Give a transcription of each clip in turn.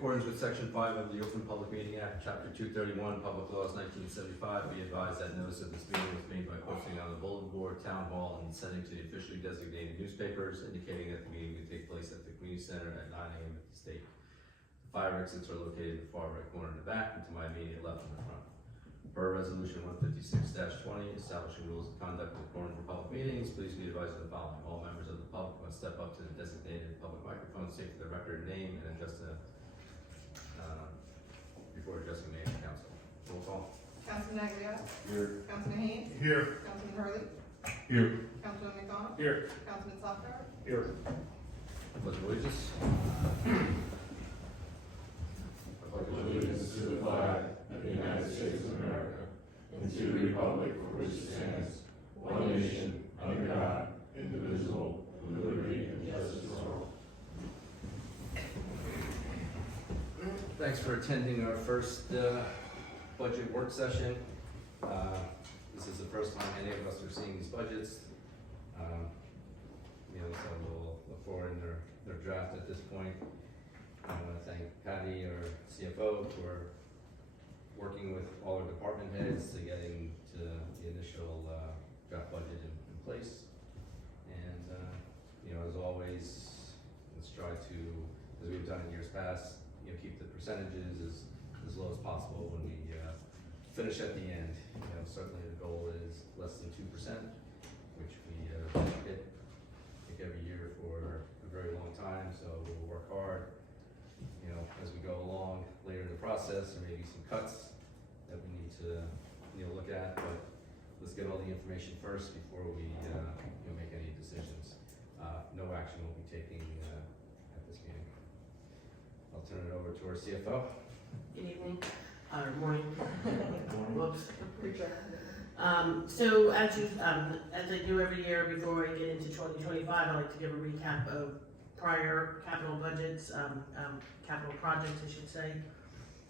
accordance with Section 5 of the Open Public Meeting Act, Chapter 231, Public Laws 1975, be advised that notice of this meeting was made by posting on the bulletin board, town hall, and sending to the officially designated newspapers, indicating that the meeting would take place at the community center at 9 a.m. at the state. The fire exits are located in the far right corner in the back and to my immediate left in the front. Per Resolution 156-20, establishing rules of conduct in accordance with public meetings, please be advised of the following. All members of the public must step up to the designated public microphone, state for the record name, and address the, before addressing the council. Roll call. Councilman Aguilar? Here. Councilman Haynes? Here. Councilman Hurley? Here. Councilman McDonald? Here. Councilman Softer? Here. Pledge of allegiance. Allegiance to the flag of the United States of America and to the republic for which it stands, one nation, under God, indivisible, with liberty and justice for all. Thanks for attending our first budget work session. This is the first time any of us are seeing these budgets. So we'll look forward in their draft at this point. I want to thank Patty, our CFO, for working with all our department heads to getting to the initial draft budget in place. And as always, let's try to, as we've done in years past, keep the percentages as low as possible when we finish at the end. Certainly the goal is less than 2%, which we hit, I think, every year for a very long time. So we'll work hard. As we go along later in the process, there may be some cuts that we need to look at, but let's get all the information first before we make any decisions. No action will be taken at this meeting. I'll turn it over to our CFO. Good evening, or morning. Whoops. So as I do every year before I get into 2025, I like to give a recap of prior capital budgets, capital projects, I should say.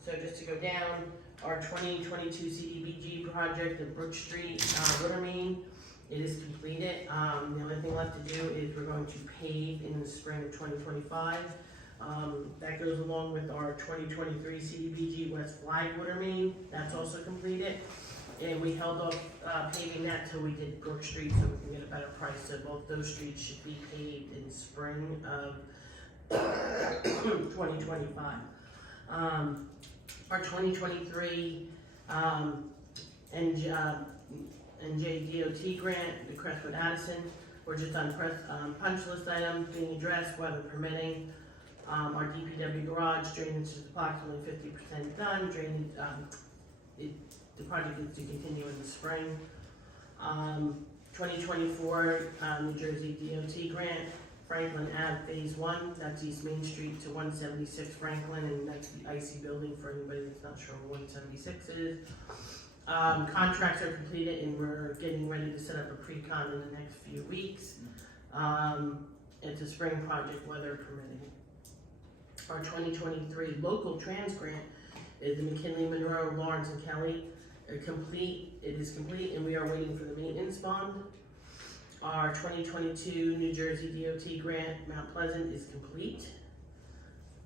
So just to go down, our 2022 CDBG project at Brook Street, water main, it is completed. The only thing left to do is we're going to pave in the spring of 2025. That goes along with our 2023 CDBG West Flag water main, that's also completed. And we held off paving that till we did Brook Street so we can get a better price. So both those streets should be paved in spring of 2025. Our 2023 NJDOT grant, the Crestwood Addison, we're just on punch list items being addressed, weather permitting. Our DPW garage drainage is approximately 50% done. Drainage, the project is to continue in the spring. 2024 New Jersey DOT grant, Franklin Ave Phase 1, that's East Main Street to 176 Franklin, and that's the icy building for anybody that's not sure what 176 is. Contracts are completed and we're getting ready to set up a pre-con in the next few weeks. It's a spring project, weather permitting. Our 2023 local trans grant is the McKinley, Monroe, Lawrence, and Kelly. It is complete, and we are waiting for the maintenance bond. Our 2022 New Jersey DOT grant, Mount Pleasant, is complete.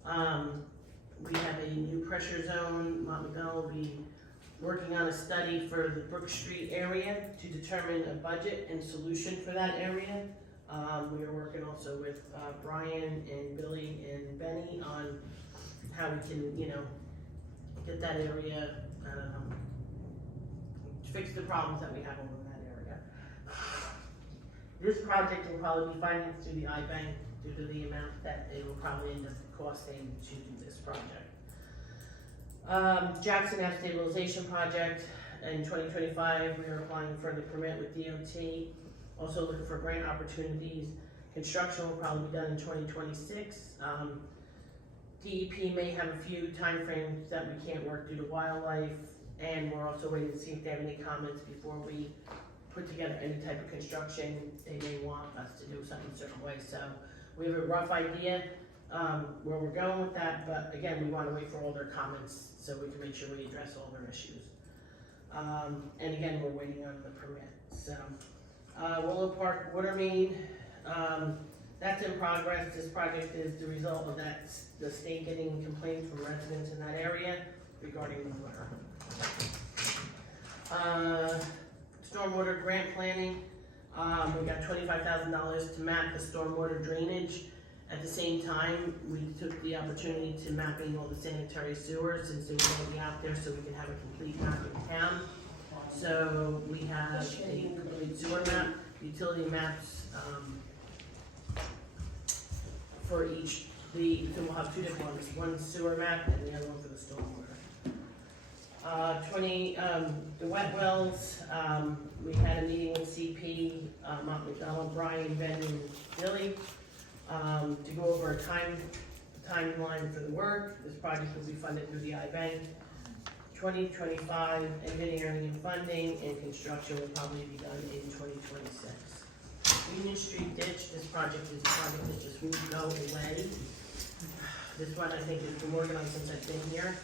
We have a new pressure zone. Montmagall will be working on a study for the Brook Street area to determine a budget and solution for that area. We are working also with Brian and Billy and Benny on how we can, get that area, fix the problems that we have over in that area. This project will probably be financed through the I-Bank due to the amount that it will probably end up costing to do this project. Jackson Ave stabilization project in 2025, we are applying for the permit with DOT. Also looking for grant opportunities. Construction will probably be done in 2026. DEP may have a few timeframes that we can't work due to wildlife, and we're also waiting to see if they have any comments before we put together any type of construction. They may want us to do something a certain way. So we have a rough idea where we're going with that, but again, we want to wait for all their comments so we can make sure we address all their issues. And again, we're waiting on the permit. So Willow Park water main, that's in progress. This project is the result of that, the state getting complaints from residents in that area regarding the water. Stormwater grant planning, we got $25,000 to map the stormwater drainage. At the same time, we took the opportunity to map in all the sanitary sewers since they were already out there, so we can have a complete map of town. So we have a complete sewer map, utility maps, for each, so we'll have two different ones, one sewer map and the other one for the stormwater. The wet wells, we had a meeting with CP, Mont McDonald, Brian, Ben, and Billy, to go over a timeline for the work. This project will be funded through the iBank. 2025 engineering and funding, and construction will probably be done in 2026. Union Street ditch, this project is a project that just won't go away. This one I think has been working on since I've been here,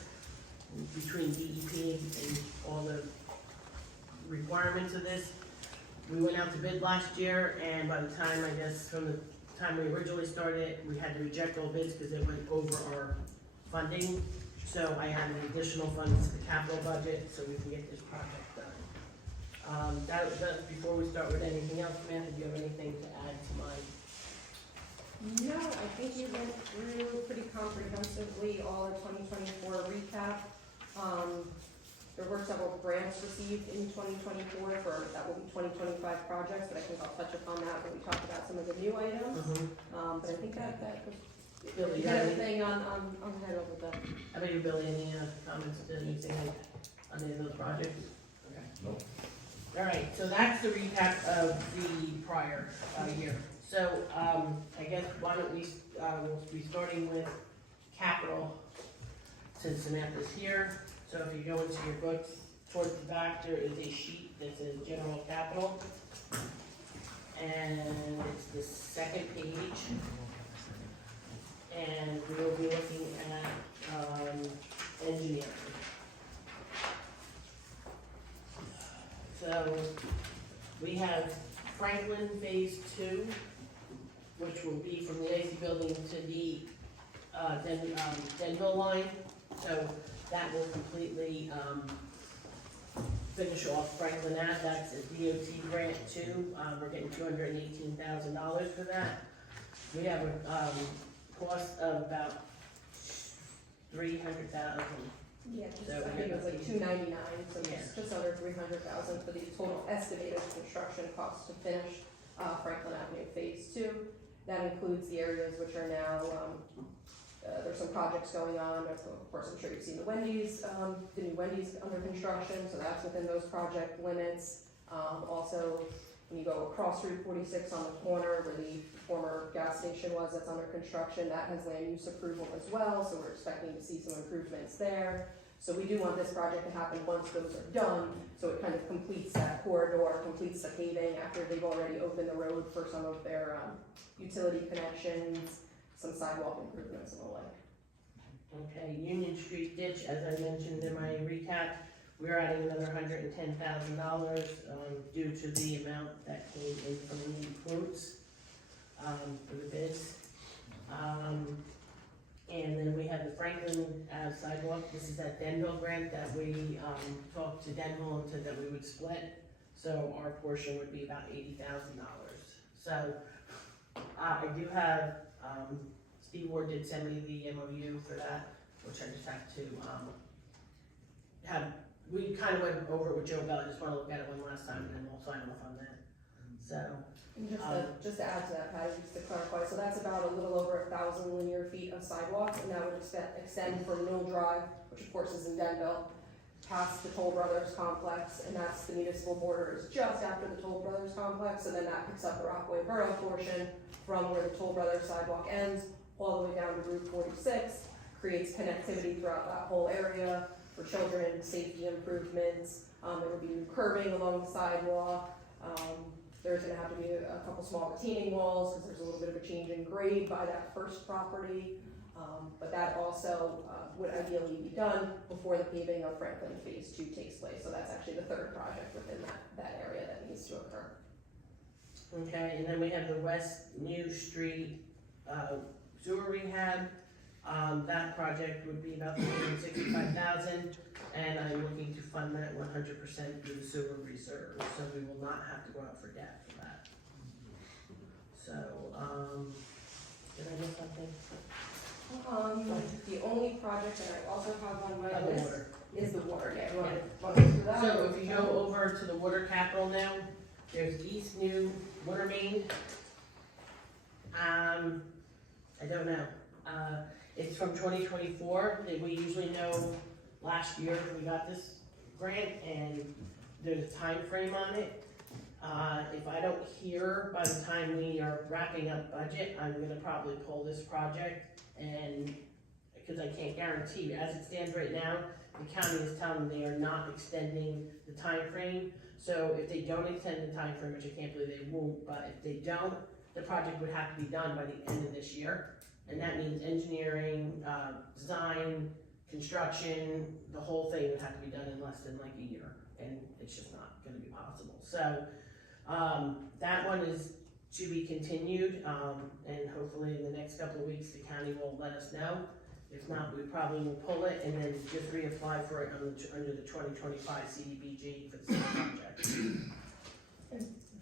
between DEP and all the requirements of this. We went out to bid last year, and by the time, I guess, from the time we originally started, we had to reject all bids because they went over our funding. So I added additional funds to the capital budget so we can get this project done. That's before we start with anything else. Samantha, do you have anything to add to mine? No, I think you went through pretty comprehensively all of 2024 recap. There were several grants received in 2024 that will be 2025 projects, but I think I'll touch upon that when we talk about some of the new items. But I think that was Billy, you got everything on the head over the. How about you, Billy? Any comments to anything on any of those projects? Okay. Nope. All right, so that's the recap of the prior year. So I guess why don't we, we'll be starting with capital, since Samantha's here. So if you go into your books, towards the back, there is a sheet that says general capital. And it's the second page. And we will be looking at engineering. So we have Franklin Phase 2, which will be from the Lacy Building to the Denville line. So that will completely finish off Franklin Ave. That's a DOT grant too. We're getting $218,000 for that. We have a cost of about $300,000. Yeah, So I think it was like 299, so it's just under 300,000 for the total estimated construction cost to finish Franklin Avenue Phase 2. That includes the areas which are now, there's some projects going on. Of course, I'm sure you've seen the new Wendy's under construction, so that's within those project limits. Also, when you go across Route 46 on the corner where the former gas station was, that's under construction, that has land use approval as well, so we're expecting to see some improvements there. So we do want this project to happen once those are done, so it kind of completes that corridor, completes the paving after they've already opened the road for some of their utility connections, some sidewalk improvements and the like. Okay, Union Street ditch, as I mentioned in my recap, we're adding another $110,000 due to the amount that came in from the quotes for the bids. And then we have the Franklin sidewalk. This is that Denville grant that we talked to Denville and said that we would split. So our portion would be about $80,000. So I do have, Steve Ward did send me the MOU for that, which I just have to we kind of went over it with Joe Bell. I just want to look at it one last time and then we'll sign off on that. So. And just to add to that, Patty, just to clarify, so that's about a little over 1,000 linear feet of sidewalks, and that would extend from Mill Drive, which of course is in Denville, past the Toll Brothers complex, and that's the municipal border is just after the Toll Brothers complex, so then that picks up the Rockaway Borough portion from where the Toll Brothers sidewalk ends, all the way down to Route 46, creates connectivity throughout that whole area for children, safety improvements. There would be new curbing along the sidewalk. There's going to have to be a couple small retaining walls because there's a little bit of a change in grade by that first property. But that also would ideally be done before the paving of Franklin Phase 2 takes place. So that's actually the third project within that area that needs to occur. Okay, and then we have the West New Street, sewer rehab. That project would be about $365,000, and I'm looking to fund that 100% through the sewer reserve, so we will not have to go out for debt for that. So, did I miss something? The only project that I also have on my The list water. is the water. Yeah, you want to do that? So if you go over to the water capital now, there's East New Water Main. I don't know, it's from 2024, that we usually know last year we got this grant, and there's a time frame on it. If I don't hear by the time we are wrapping up budget, I'm gonna probably pull this project, and, because I can't guarantee, as it stands right now, the county is telling me they are not extending the time frame. So if they don't extend the time frame, which I can't believe they won't, but if they don't, the project would have to be done by the end of this year. And that means engineering, design, construction, the whole thing would have to be done in less than like a year, and it's just not gonna be possible. So, that one is to be continued, and hopefully in the next couple of weeks, the county will let us know. If not, we probably will pull it and then just reapply for it under the 2025 CDBG for the same project.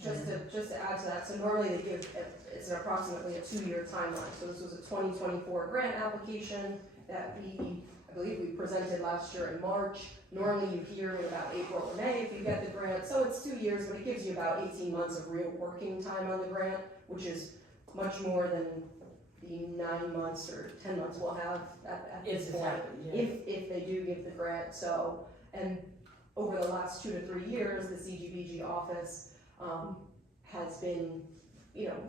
Just to add to that, so normally they give, it's an approximately a 2-year timeline. So this was a 2024 grant application that I believe we presented last year in March. Normally you hear in about April or May if you get the grant. So it's 2 years, but it gives you about 18 months of real working time on the grant, which is much more than the 9 months or 10 months we'll have at this point, if they do give the grant. So, and over the last 2 to 3 years, the CGBG office has been,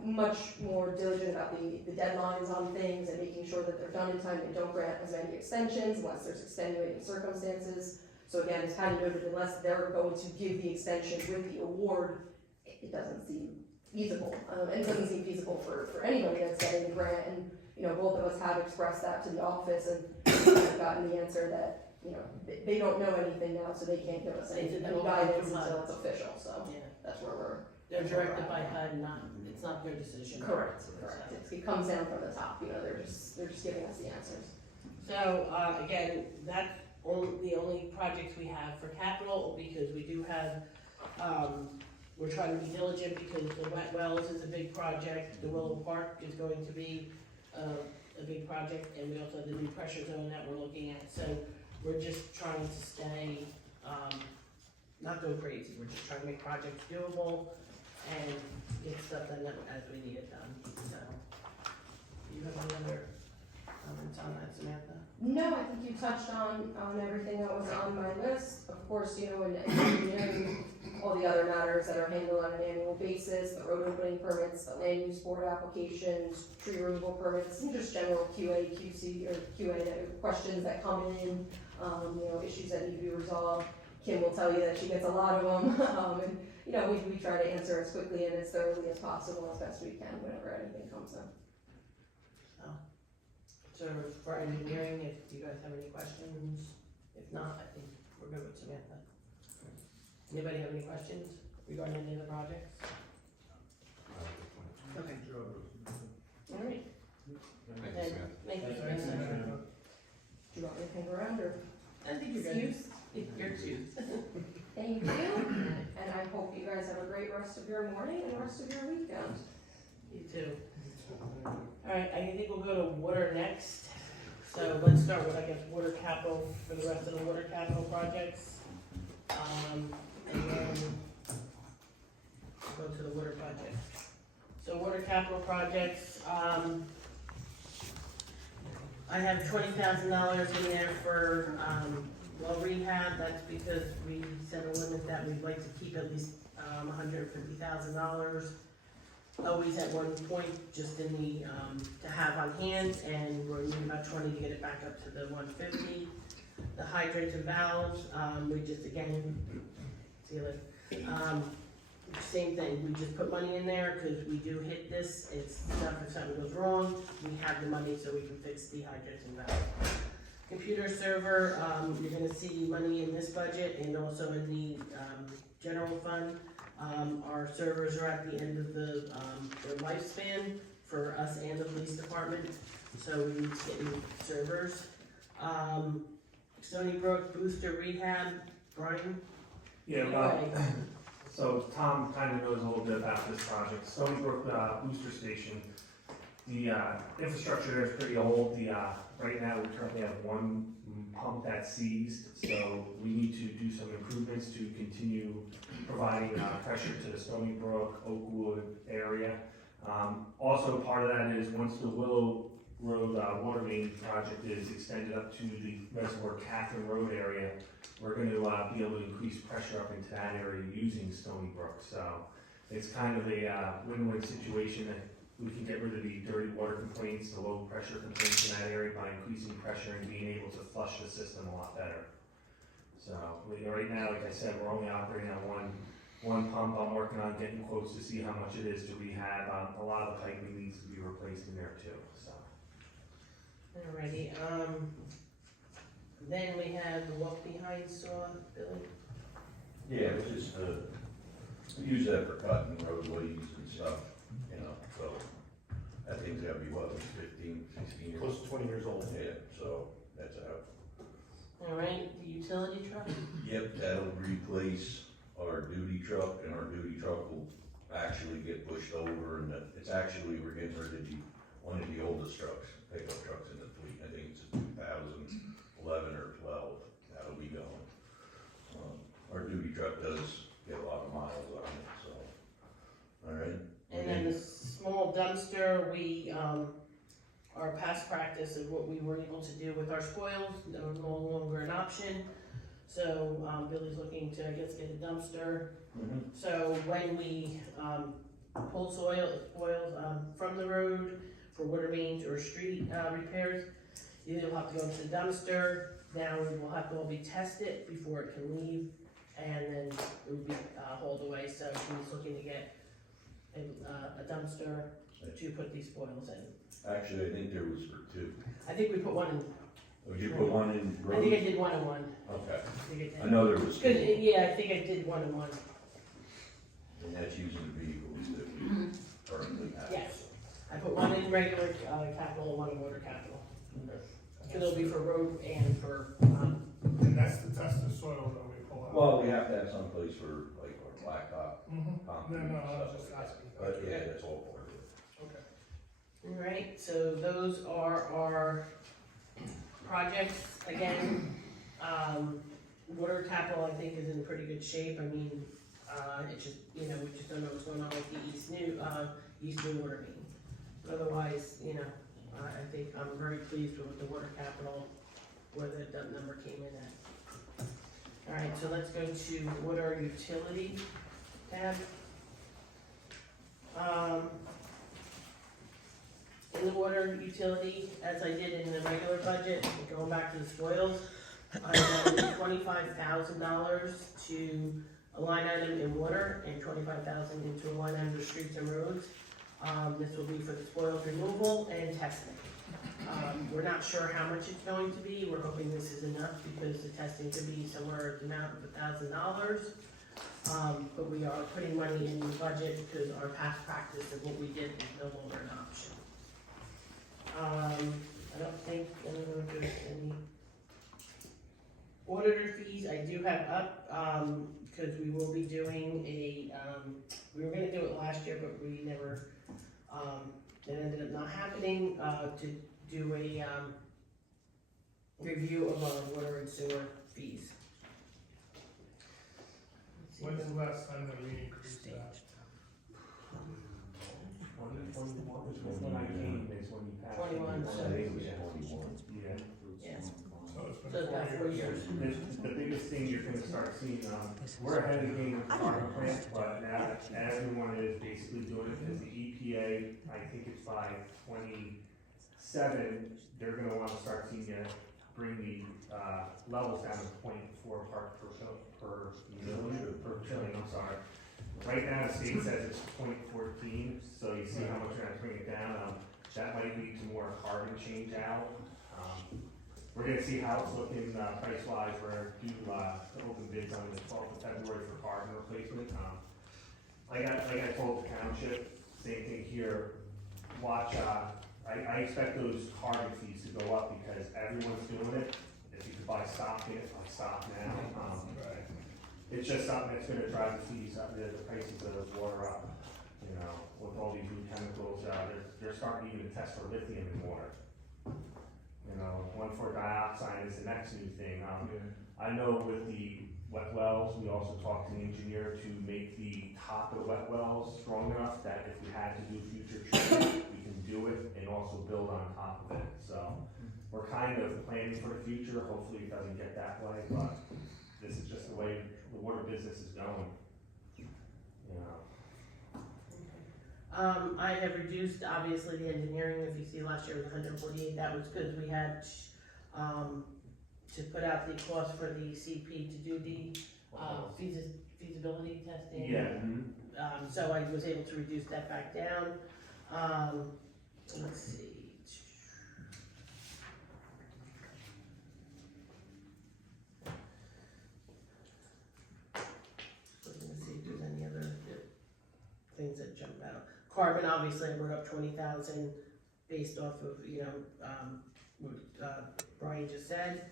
much more diligent about the deadlines on things and making sure that they're done in time. They don't grant as many extensions unless there's extenuating circumstances. So again, as Patty noted, unless they're going to give the extension with the award, it doesn't seem feasible. And it doesn't seem feasible for anybody that's getting the grant. And, both of us have expressed that to the office, and I've gotten the answer that, they don't know anything now, so they can't give us any guidance until it's official. So Yeah. that's where They're directed by HUD, it's not their decision. correct. It comes down from the top. They're just giving us the answers. So, again, that's the only projects we have for capital, because we do have, we're trying to be diligent because the wet wells is a big project, the Willow Park is going to be a big project, and we also have the new pressure zone that we're looking at. So we're just trying to stay, not go crazy, we're just trying to make projects doable and get stuff done as we need it done. So, do you have any other comments on that, Samantha? No, I think you touched on everything that was on my list. Of course, in engineering, all the other matters that are handled on an annual basis, the road opening permits, the land use board applications, tree removal permits, and just general QA, QC, or QA questions that come in, issues that need to be resolved. Kim will tell you that she gets a lot of them, and, we try to answer as quickly and as thoroughly as possible, as best we can, whenever anything comes up. So for engineering, if you guys have any questions, if not, I think we're good with Samantha. Anybody have any questions regarding any of the projects? Okay. All right. Thank you, Samantha. Thank you. Thanks, Samantha. Do you want me to hang around, or? I think you're good. You're excused. Thank you, and I hope you guys have a great rest of your morning and the rest of your weekend. You too. Alright, I think we'll go to water next. So let's start with, I guess, water capital for the rest of the water capital projects. And then we'll go to the water budget. So water capital projects, I have $20,000 in there for, well rehab. That's because we set a limit that we'd like to keep at least, $150,000. Always at one point, just in the, to have on hand, and we're needing about 20 to get it back up to the 150. The hydrants and valves, we just, again, see you later. Same thing, we just put money in there, because we do hit this, it's stuff, if something goes wrong, we have the money so we can fix the hydrants and valves. Computer server, you're gonna see money in this budget and also in the, general fund. Our servers are at the end of their lifespan for us and the police department, so we need to get new servers. Stony Brook Booster Rehab, Brian? Yeah, well, so Tom kind of knows a little bit about this project. Stony Brook Booster Station, the infrastructure there is pretty old. Right now, we currently have one pump that's seized, so we need to do some improvements to continue providing pressure to the Stony Brook, Oakwood area. Also, part of that is once the Willow Road water main project is extended up to the Reservoir Catherine Road area, we're going to be able to increase pressure up into that area using Stony Brook. So it's kind of a win-win situation that we can get rid of the dirty water complaints, the low pressure complaints in that area by increasing pressure and being able to flush the system a lot better. So right now, like I said, we're only operating on one pump. I'm working on getting quotes to see how much it is to rehab. A lot of the piping needs to be replaced in there too. So. Alrighty, then we have the walk behind saw, Billy. Yeah, it's just, we use that for cutting roadways and stuff, you know, so that thing's gotta be, what, 15, 16 years? Close to 20 years old. Yeah, so that's out. Alright, the utility truck? Yep, that'll replace our duty truck, and our duty truck will actually get pushed over, and it's actually, we're getting rid of one of the oldest trucks, pickup trucks in the fleet. I think it's a 2011 or 12, that'll be going. Our duty truck does get a lot of miles on it, so, alright. And then the small dumpster, we, our past practice of what we were able to do with our spoils, no longer an option. So, Billy's looking to, I guess, get a dumpster. So when we, pull spoils, from the road for water mains or street, repairs, either we'll have to go into the dumpster, now it will have to all be tested before it can leave, and then it will be, hauled away. So he's looking to get a dumpster to put these spoils in. Actually, I think there was for two. I think we put one in, Oh, you put one in I think I road? did one and one. Okay, I think I I did. know there was two, Yeah, I think I did one and one. and that's using the vehicles that we currently have. Yes. I put one in regular, capital and one in water capital. So it'll be for road and for, And that's the test of soil that we pull out. Well, we have to have some place for like our blacktop, No, concrete no, and I stuff was just like that. asking. But yeah, that's all part of it. Okay. alright, so those are our projects. Again, water capital I think is in pretty good shape. I mean, it's just, you know, we just don't know what's going on with the East New water main. But otherwise, you know, I think I'm very pleased with the water capital, where that number came in at. Alright, so let's go to water utility tab. In the water utility, as I did in the regular budget, going back to the spoils, I added $25,000 to a line item in water and $25,000 into a line item for streets and roads. This will be for the spoils removal and testing. We're not sure how much it's going to be. We're hoping this is enough because the testing could be somewhere at the amount of $1,000. But we are putting money in the budget because our past practice of what we did is no longer an option. I don't think there's any auditor fees. I do have up, because we will be doing a, we were gonna do it last year, but we never, it ended up not happening, to do a, review of our water and sewer fees. When's the last time that we increased that? 2021 is when I came, is when you passed. 21, I so- think it was 21. Yeah. Yes, So it's so been about 4 years. The biggest thing you're gonna start seeing, we're ahead of the game with the carbon plant, but now everyone is basically doing it, because the EPA, I think it's by 27, they're gonna wanna start seeing you bring the, levels down to 0.4 part per million, per trillion, I'm sorry. Right now, the state says it's 0.14, so you see how much we're gonna bring it down, that might lead to more carbon change out. We're gonna see how it's looking, price wise, we're due, to open bids on the 12th of February for carbon replacement. like I told the township, same thing here, watch, I expect those carbon fees to go up because everyone's doing it. If you could buy stock in it, buy stock now. Right. It's just something that's gonna drive the fees up, the prices of the water up, you know, with all these new chemicals, they're starting even to test for lithium in water. You know, 1,4-dioxide is the next new thing. I know with the wet wells, we also talked to the engineer to make the top of the wet wells strong enough that if we had to do future treatment, we can do it and also build on top of it. So we're kind of planning for the future. Hopefully it doesn't get that way, but this is just the way the water business is going. You know. I have reduced, obviously, the engineering. If you see last year was 148, that was because we had, to put out the cost for the CP to do the, feasibility testing. Yeah. So I was able to reduce that back down. Let's see. Looking to see if there's any other things that jump out. Carbon, obviously, I wrote up 20,000 based off of, you know, what, Brian just said.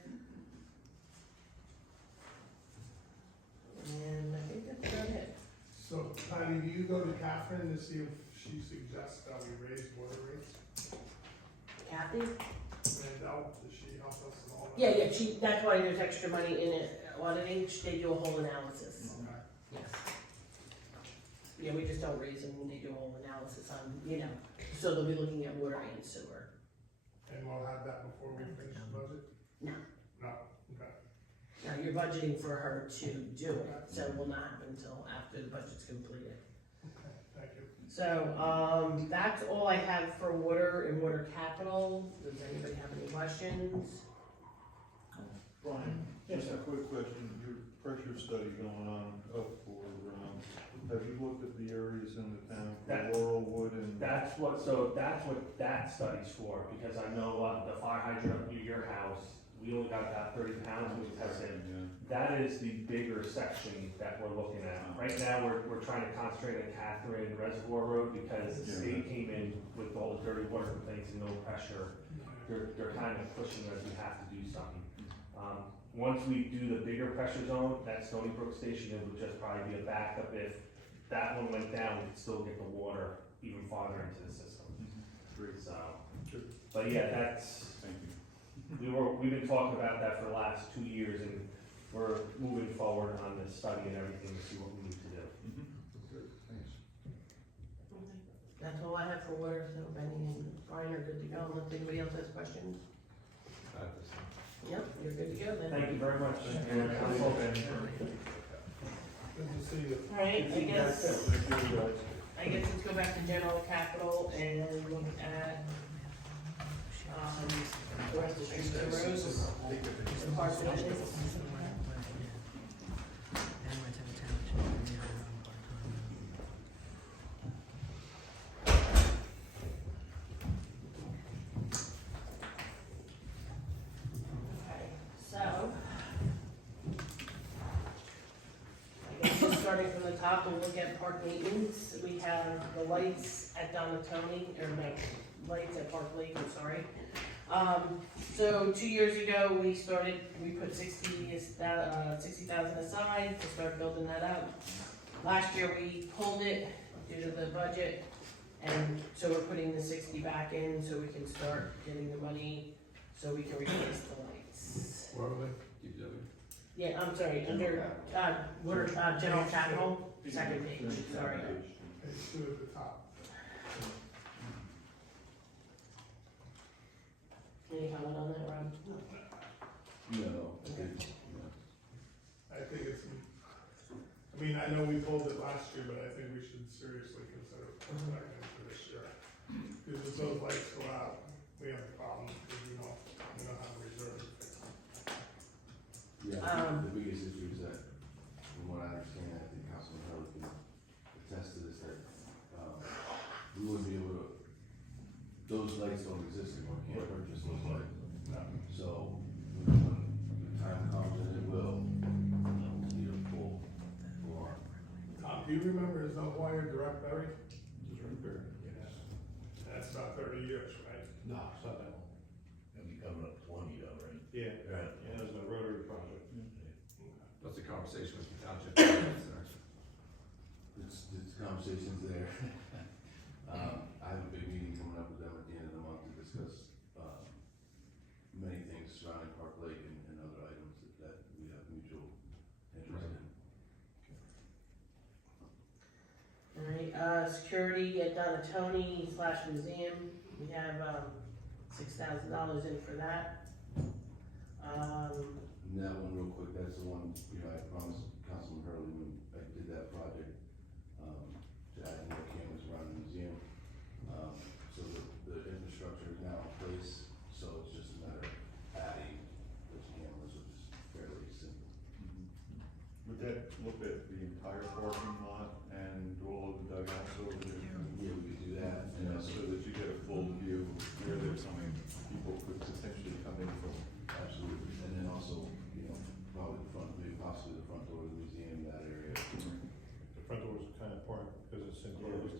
And I think that's about it. So, Patty, do you go to Catherine to see if she suggests that we raise water rates? Kathy? And does she help us in all that? Yeah, that's why there's extra money in it. Auditing, they do a whole analysis. Okay. Yes. Yeah, we just don't raise them when they do a whole analysis on, you know, so they'll be looking at water and sewer. And we'll have that before we finish the budget? No. No, okay. Now, you're budgeting for her to do it, so it will not happen until after the budget's completed. Okay, thank you. So, that's all I have for water and water capital. Does anybody have any questions? Brian, just a quick question, your pressure study going on up for, have you looked at the areas in the town That- for Laurelwood and? That's what that study's for, because I know the fire hydrant near your house, we only got about 30 pounds we tested. That is the bigger section that we're looking at. Right now, we're trying to concentrate on Catherine Reservoir Road because the state came in with all the dirty water complaints and no pressure. They're kind of pushing us, we have to do something. Once we do the bigger pressure zone, that Stony Brook station, it would just probably be a backup. If that one went down, we could still get the water even farther into the system. So, but yeah, that's, Thank you. we've been talking about that for the last 2 years, and we're moving forward on the study and everything to see what we need to do. Good, thanks. That's all I have for water, so Benny and Brian are good to go, unless anybody else has questions. Yep, you're good to go then. Thank you very much. Thank And you. council. Good to see you. Alright, I guess, Thank you, guys. let's go back to general capital and look at, the rest of the streets and roads. And parks and business. So, I guess just starting from the top, we'll look at park maintenance. We have the lights at Donatoni, or no, lights at Park Lake, I'm sorry. So 2 years ago, we put 60,000 aside to start building that up. Last year, we pulled it due to the budget, and so we're putting the 60 back in so we can start getting the money so we can replace the lights. Where are they? Yeah, I'm sorry, under, water, general capital, second page, sorry. Page 2 at the top. Any comment on that, Rob? No. I think it's, I mean, I know we pulled it last year, but I think we should seriously consider putting it back in for this year. Because if those lights go out, we have a problem, because we don't have a reserve. Yeah, I think the biggest issue is that, from what I understand, I think Councilman Hurley can attest to this, that, we wouldn't be able to, those lights don't exist anymore, can't purchase those lights. No. So, when the time comes, and it will, we need a full, Tom Do you remember his wire direct buried? Just right there. Yeah. That's about 30 years, right? No, it's not that long. It'll be coming up 20 though, right? Yeah, Yeah. yeah, it was a rotary project. That's a conversation with the township. Sir. It's conversations there. I have a big meeting coming up with them at the end of the month to discuss, many things surrounding Park Lake and other items that we have mutual interest in. Alright, security at Donatoni / museum, we have, $6,000 in for that. And that one, real quick, that's the one, you know, I promised Councilman Hurley when I did that project, to add more cameras around the museum. So the infrastructure is now in place, so it's just a matter of adding those cameras, which is fairly simple. Would that look at the entire parking lot and all of the dugouts over there? Yeah, we could do that, and Yeah, so that you get a full view of where there's some people could potentially come in from. absolutely, and then also, you know, probably the front, maybe possibly the front door of the museum, that area. The front door is kind of important because it's enclosed.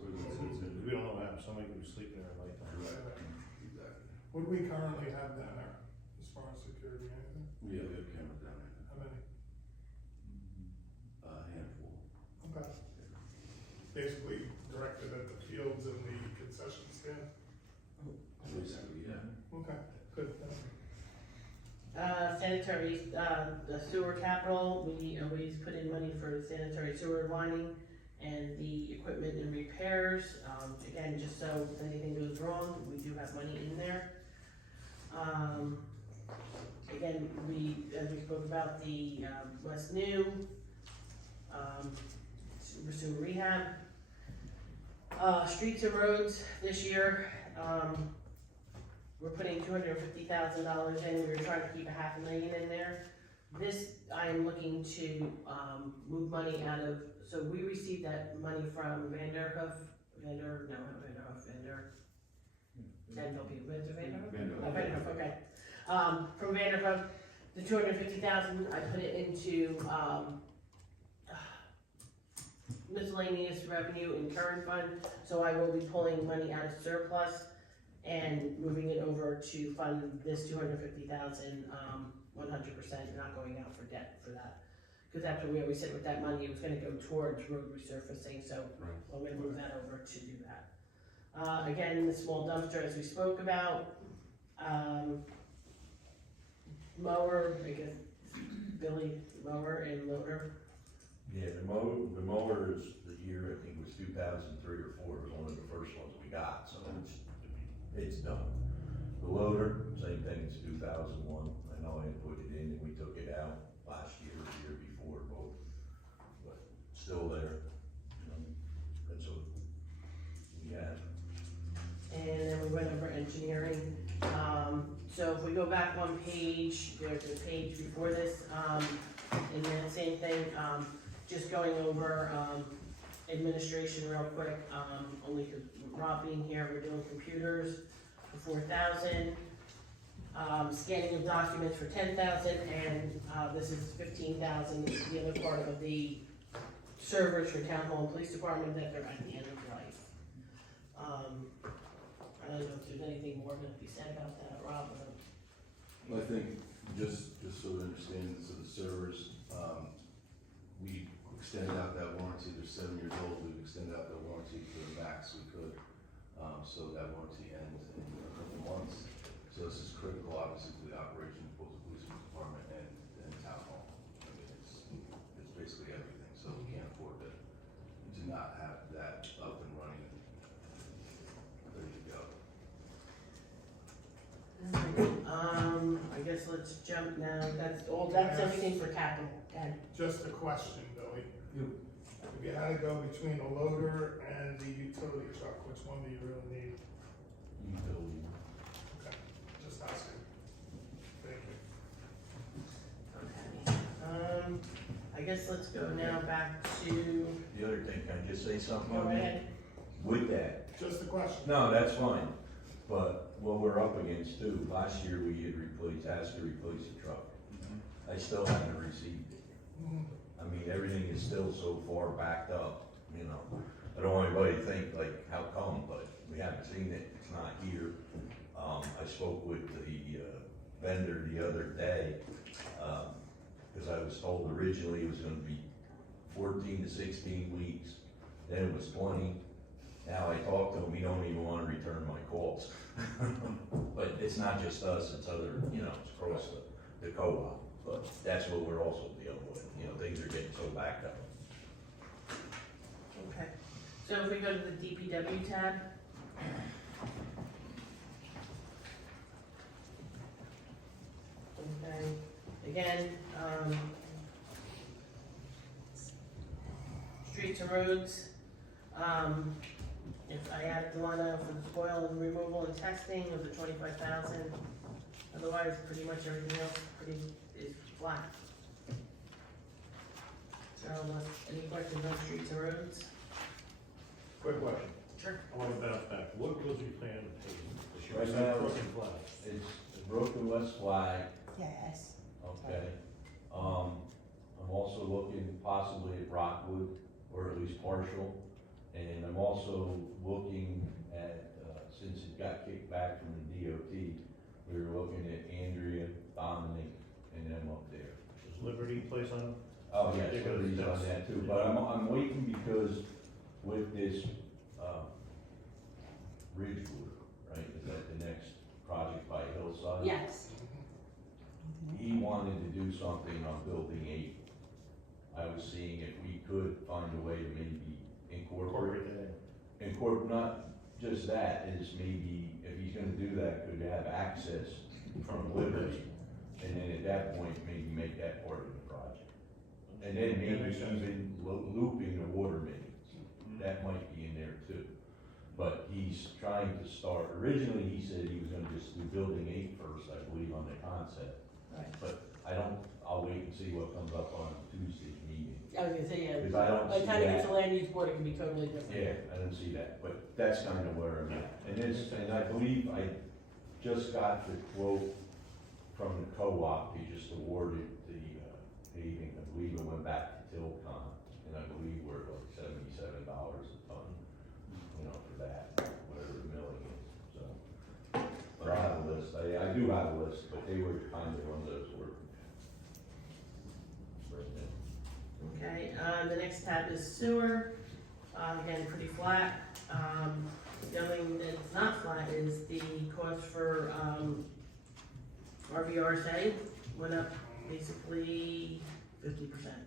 We don't know what happens, somebody could be sleeping there at night. Correct, exactly. What do we currently have down there as far as security, anything? Yeah, we have cameras down there, How many? a handful. Okay. Basically directed at the fields and the concession stand? Basically, yeah. Okay, good. Sanitary, the sewer capital, we always put in money for sanitary sewer lining and the equipment and repairs. Again, just so if anything goes wrong, we do have money in there. Again, as we spoke about the, West New, sewer rehab. Streets and roads this year, we're putting $250,000 in, we were trying to keep $500,000 in there. This, I am looking to, move money out of, so we received that money from Vanderhoof, okay. From Vanderhoof, the $250,000, I put it into, miscellaneous revenue and current fund, so I will be pulling money out of surplus and moving it over to fund this $250,000, 100%, not going out for debt for that. Cause that's what we always said with that money, it was gonna go towards road resurfacing, so I'm gonna move that over to do that. Again, the small dumpster, as we spoke about, mower, I guess, Billy, mower and loader. Yeah, the mower is the year, I think it was 2003 or 4, it was one of the first ones we got, so it's done. The loader, same thing, it's 2001, I know I put it in and we took it out last year or the year before, both, but still there. That's what we had. And then we went over engineering. So if we go back one page, there's a page before this, and then same thing, just going over, administration real quick, only because Rob being here, we're doing computers for 4,000. Scanning of documents for 10,000, and, this is 15,000, this is the other part of the servers for town hall and police department that they're at the end of life. I don't know if there's anything more to be said about that, Rob, or? Well, I think, just so to understand, so the servers, we extended out that warranty, they're 7 years old, we've extended out that warranty to the max we could. So that warranty ends in a couple months. So this is critical, obviously, to the operation of both the police department and town hall. I mean, it's basically everything, so we can't afford to not have that up and running and ready to go. I guess let's jump now, that's everything for capital, and Just a question, Billy. If you had to go between the loader and the utility truck, which one do you really need? Utility. Okay, just asking. Thank you. okay. I guess let's go now back to, The other thing, can I just say something go on that? ahead. With that, Just a question. no, that's fine, but what we're up against too, last year we had asked to replace the truck. I still haven't received it. Mhm. I mean, everything is still so far backed up, you know. I don't want anybody to think like, how come, but we haven't seen it, it's not here. I spoke with the vendor the other day, cause I was told originally it was gonna be 14 to 16 weeks, then it was 20. Now I talked to him, he don't even wanna return my calls. But it's not just us, it's other, you know, it's across the co-op, but that's what we're also dealing with, you know, things are getting so backed up. Okay, so if we go to the DPW tab. Okay, again, streets and roads, if I added the line item for the spoil and removal and testing of the 25,000, otherwise pretty much everything else is flat. So unless, any questions on streets and roads? Quick question, Sure. I wanna bounce back, what was we planning to pay this year? Right Besides now- Broken Flag? It's Broken West Flag, Yes. okay? I'm also looking possibly at Rockwood, or at least partial. And I'm also looking at, since it got kicked back from the DOT, we were looking at Andrea, Dominic, and them up there. Is Liberty Place on? Oh, yeah, so he's on that too, but I'm waiting because with this, Ridgewood, right, is that the next project by Hillside? Yes. He wanted to do something on building 8. I was seeing if we could find a way to maybe incorporate, not just that, is maybe if he's gonna do that, could you have access from Liberty? And then at that point, maybe make that part of the project. And then maybe even looping the water mains, that might be in there too. But he's trying to start, originally he said he was gonna just do building 8 first, I believe, on the concept. Right. But I'll wait and see what comes up on Tuesday's meeting. I was gonna say, yeah, Because I don't by the see time it gets that. to land use board, it can be totally different. Yeah, I didn't see that, but that's kind of where I'm at. And I believe I just got the quote from the co-op, he just awarded the paving, I believe it went back to Tilcon, and I believe we're like $77 a ton, you know, for that, whatever the milling is, so. But I have a list, I do have a list, but they were kind of one of those work. Right now. Okay, the next tab is sewer, again, pretty flat. The only thing that's not flat is the cost for, RVRSA went up basically 50%.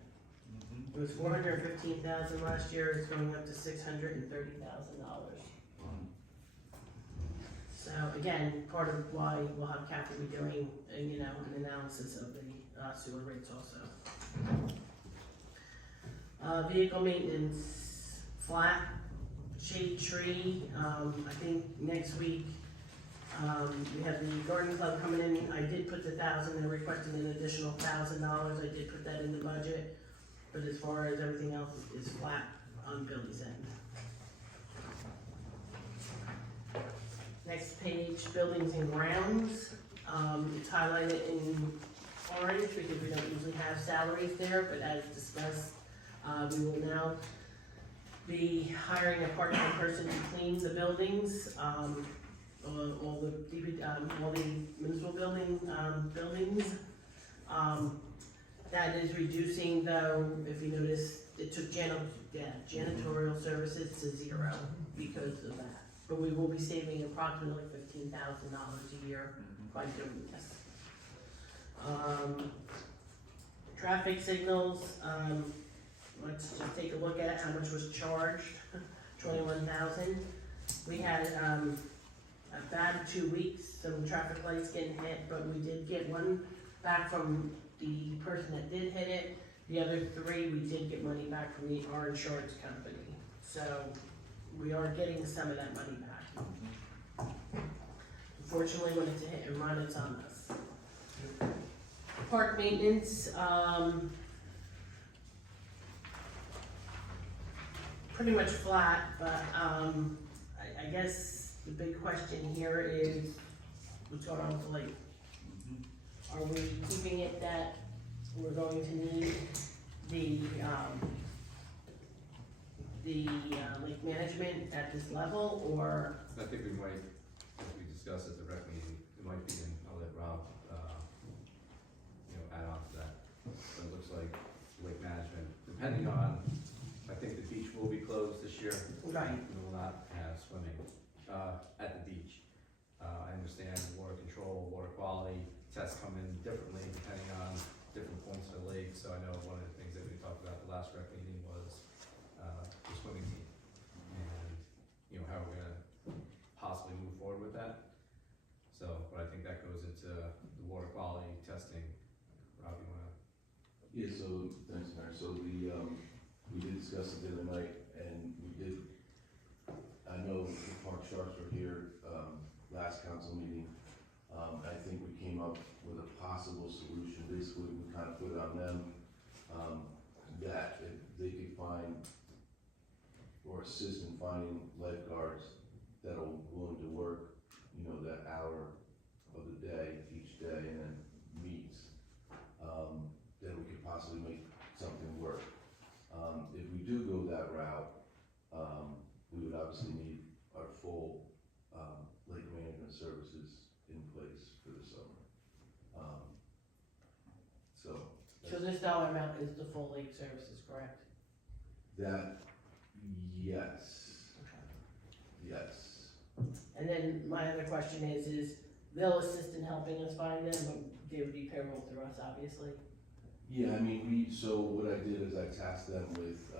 It was $415,000 last year, it's going up to $630,000. So again, part of why we'll have Kathy be doing, you know, an analysis of the sewer rates also. Vehicle maintenance, flat, shade tree, I think next week, we have the garden club coming in, I did put the 1,000, they're requesting an additional $1,000, I did put that in the budget, but as far as everything else is flat on Billy's end. Next page, buildings and grounds, it's highlighted in orange because we don't usually have salaries there, but as discussed, we will now be hiring a part-time person to clean the buildings, all the municipal buildings. That is reducing though, if you notice, it took janitorial services to 0 because of that. But we will be saving approximately $15,000 a year by doing this. Traffic signals, let's just take a look at how much was charged, 21,000. We had, a bad 2 weeks, some traffic lights getting hit, but we did get one back from the person that did hit it. The other 3, we did get money back from our insurance company. So we are getting some of that money back. Unfortunately, when it's a hit and run, it's on us. Park maintenance, pretty much flat, but I guess the big question here is, what's going on with the lake? Are we keeping it that we're going to need the the, lake management at this level, or? I think we might, as we discussed at the rec meeting, it might be, and I'll let Rob, add on to that. But it looks like lake management, depending on, I think the beach will be closed this year. Right. We will not have swimming, at the beach. I understand water control, water quality, tests come in differently depending on different points of the lake. So I know one of the things that we talked about at the last rec meeting was, the swimming team. And, how we're gonna possibly move forward with that. So, but I think that goes into the water quality testing. Rob, you wanna? Yeah, so, thanks, Mayor. So we did discuss it the other night, and I know the Park Sharks were here, last council meeting. I think we came up with a possible solution. Basically, we kind of put it on them, that if they could find or assist in finding lifeguards that are willing to work, that hour of the day, each day, and then meets, then we could possibly make something work. If we do go that route, we would obviously need our full, lake management services in place for the summer. So this dollar amount is the full lake services, correct? That, yes, yes. And then my other question is they'll assist in helping us find them, but they would be payroll through us, obviously. Yeah, I mean, so what I did is I tasked them with,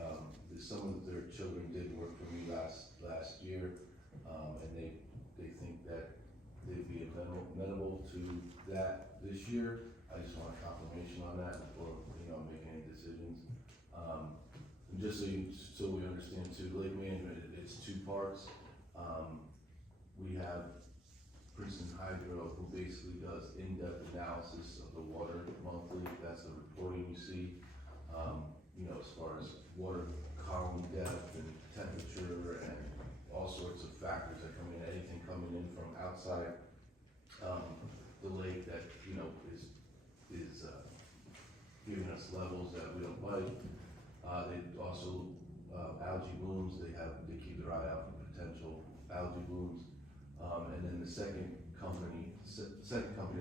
some of their children did work for me last year, and they think that they'd be amenable to that this year. I just want a confirmation on that before, making any decisions. And just so we understand too, lake management, it's two parts. We have Princeton Hydro, who basically does in-depth analysis of the water monthly. That's the reporting you see, as far as water column depth and temperature and all sorts of factors that come in, anything coming in from outside the lake that, is giving us levels that we don't like. They also, algae blooms, they keep their eye out for potential algae blooms. And then the second company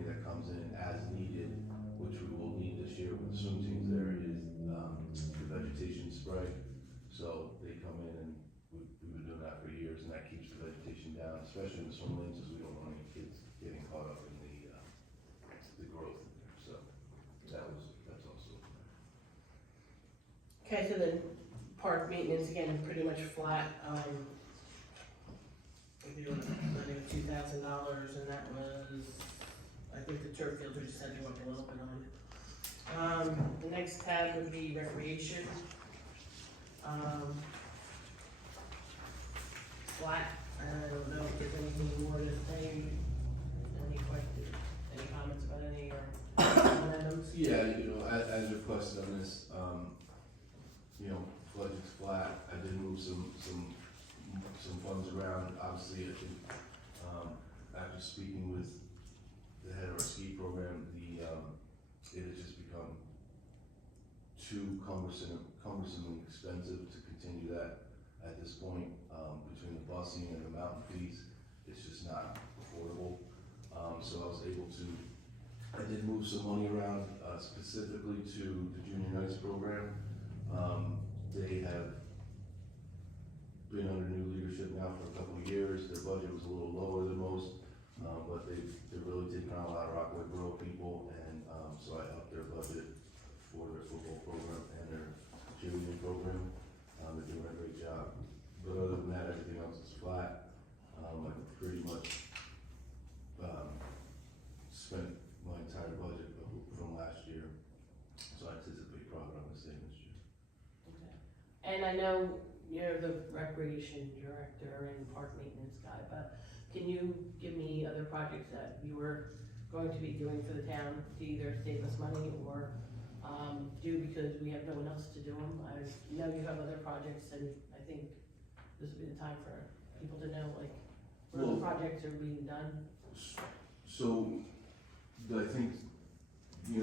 that comes in as needed, which we will need this year with the swim teams there, is the vegetation spray. So they come in, and we've been doing that for years, and that keeps the vegetation down, especially in the swim lanes, because we don't want any kids getting caught up in the growth in there. So that's also. Okay, so then park maintenance, again, pretty much flat, if you were letting $2,000, and that was, I think the turf fields we just had to go up a little bit on. The next tab would be recreation. Flat, I don't know if there's anything more to say, any questions, any comments about any or items? Yeah, as requested on this, budget's flat. I did move some funds around. Obviously, I think, after speaking with the head of our ski program, it has just become too cumbersomely expensive to continue that at this point. Between the busing and the mountain fees, it's just not affordable. So I did move some money around, specifically to the junior nights program. They have been under new leadership now for a couple of years. Their budget was a little lower than most, but they're really taking on a lot of Rockaway Borough people, and so I upped their budget for their football program and their cheerleading program. They're doing a great job. But other than that, everything else is flat. I've pretty much spent my entire budget from last year, so I anticipate profit on the same this year. Okay. And I know you're the recreation director and park maintenance guy, but can you give me other projects that you were going to be doing for the town to either save us money or do because we have no one else to do them? I know you have other projects, and I think this would be the time for people to know, like, where the projects are being done. So, I think, we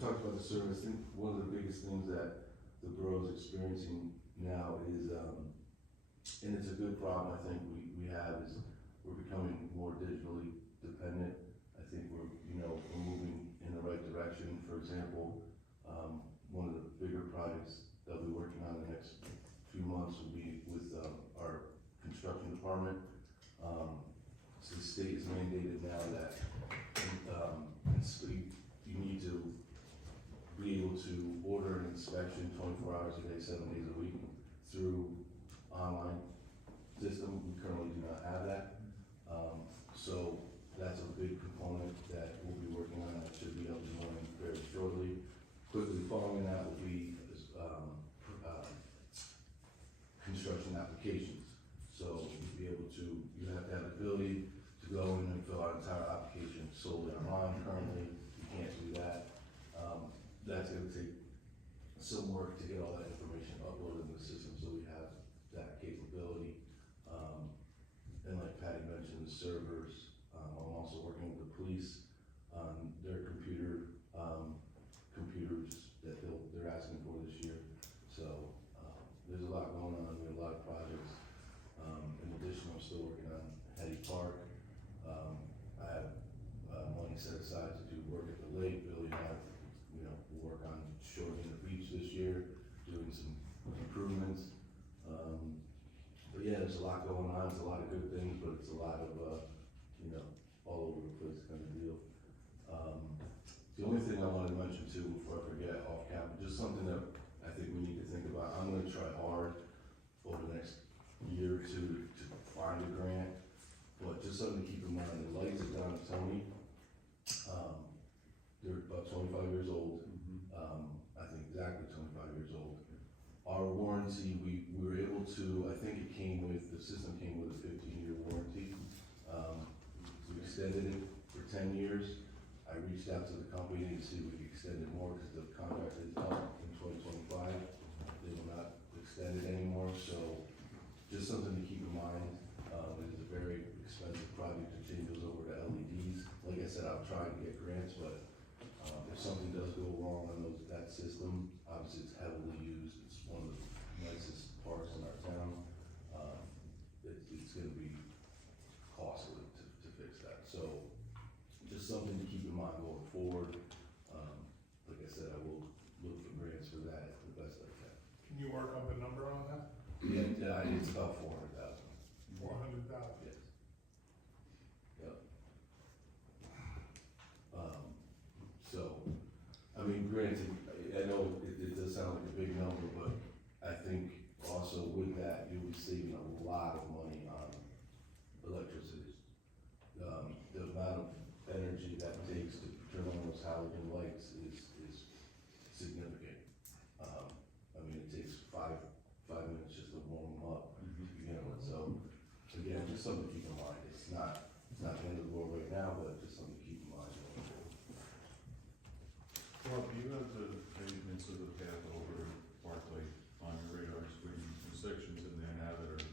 talked about the service. I think one of the biggest things that the borough's experiencing now is, and it's a good problem, I think we have, is we're becoming more digitally dependent. I think we're moving in the right direction. For example, one of the bigger projects that we're working on the next few months will be with our construction department. So the state is mandated now that you need to be able to order an inspection 24 hours a day, 7 days a week through online system. We currently do not have that. So that's a big component that we'll be working on. That should be up and running very shortly. Quickly following that will be construction applications. So you'll be able to, you have to have the ability to go in and fill out an entire application solely online. Currently, you can't do that. That's going to take some work to get all that information uploaded in the system, so we have that capability. And like Patty mentioned, the servers, I'm also working with the police on their computers that they're asking for this year. So there's a lot going on. We have a lot of projects. In addition, I'm still working on Hetty Park. I have money set aside to do work at the lake. Billy and I, we'll work on shortening the beach this year, doing some improvements. But yeah, there's a lot going on. It's a lot of good things, but it's a lot of, all over the place kind of deal. The only thing I wanted to mention too, before I forget off camera, just something that I think we need to think about. I'm gonna try hard over the next year or two to find a grant, but just something to keep in mind, the lights at down at Tony, they're about 25 years old. I think exactly 25 years old. Our warranty, we were able to, I think it came with, the system came with a 15-year warranty. We extended it for 10 years. I reached out to the company to see if we could extend it more because the contract is up in 2025. They will not extend it anymore, so just something to keep in mind. It is a very expensive project to change those over to LEDs. Like I said, I'll try and get grants, but if something does go wrong on that system, obviously it's heavily used. It's one of the nicest parks in our town. It's going to be costly to fix that. So just something to keep in mind going forward. Like I said, I will look for grants for that the best I can. Can you work up a number on that? Yeah, it's about 400,000. 400,000. Yes. Yep. So, I mean, granted, I know it does sound like a big number, but I think also with that, you'll be saving a lot of money on electricity. The amount of energy that takes to turn on those halogen lights is significant. I mean, it takes five minutes just to warm them up to begin with. So again, just something to keep in mind. It's not the end of the world right now, but just something to keep in mind going forward. Rob, do you have the maintenance of the path over Barclay on your radar screen? The sections in there now that are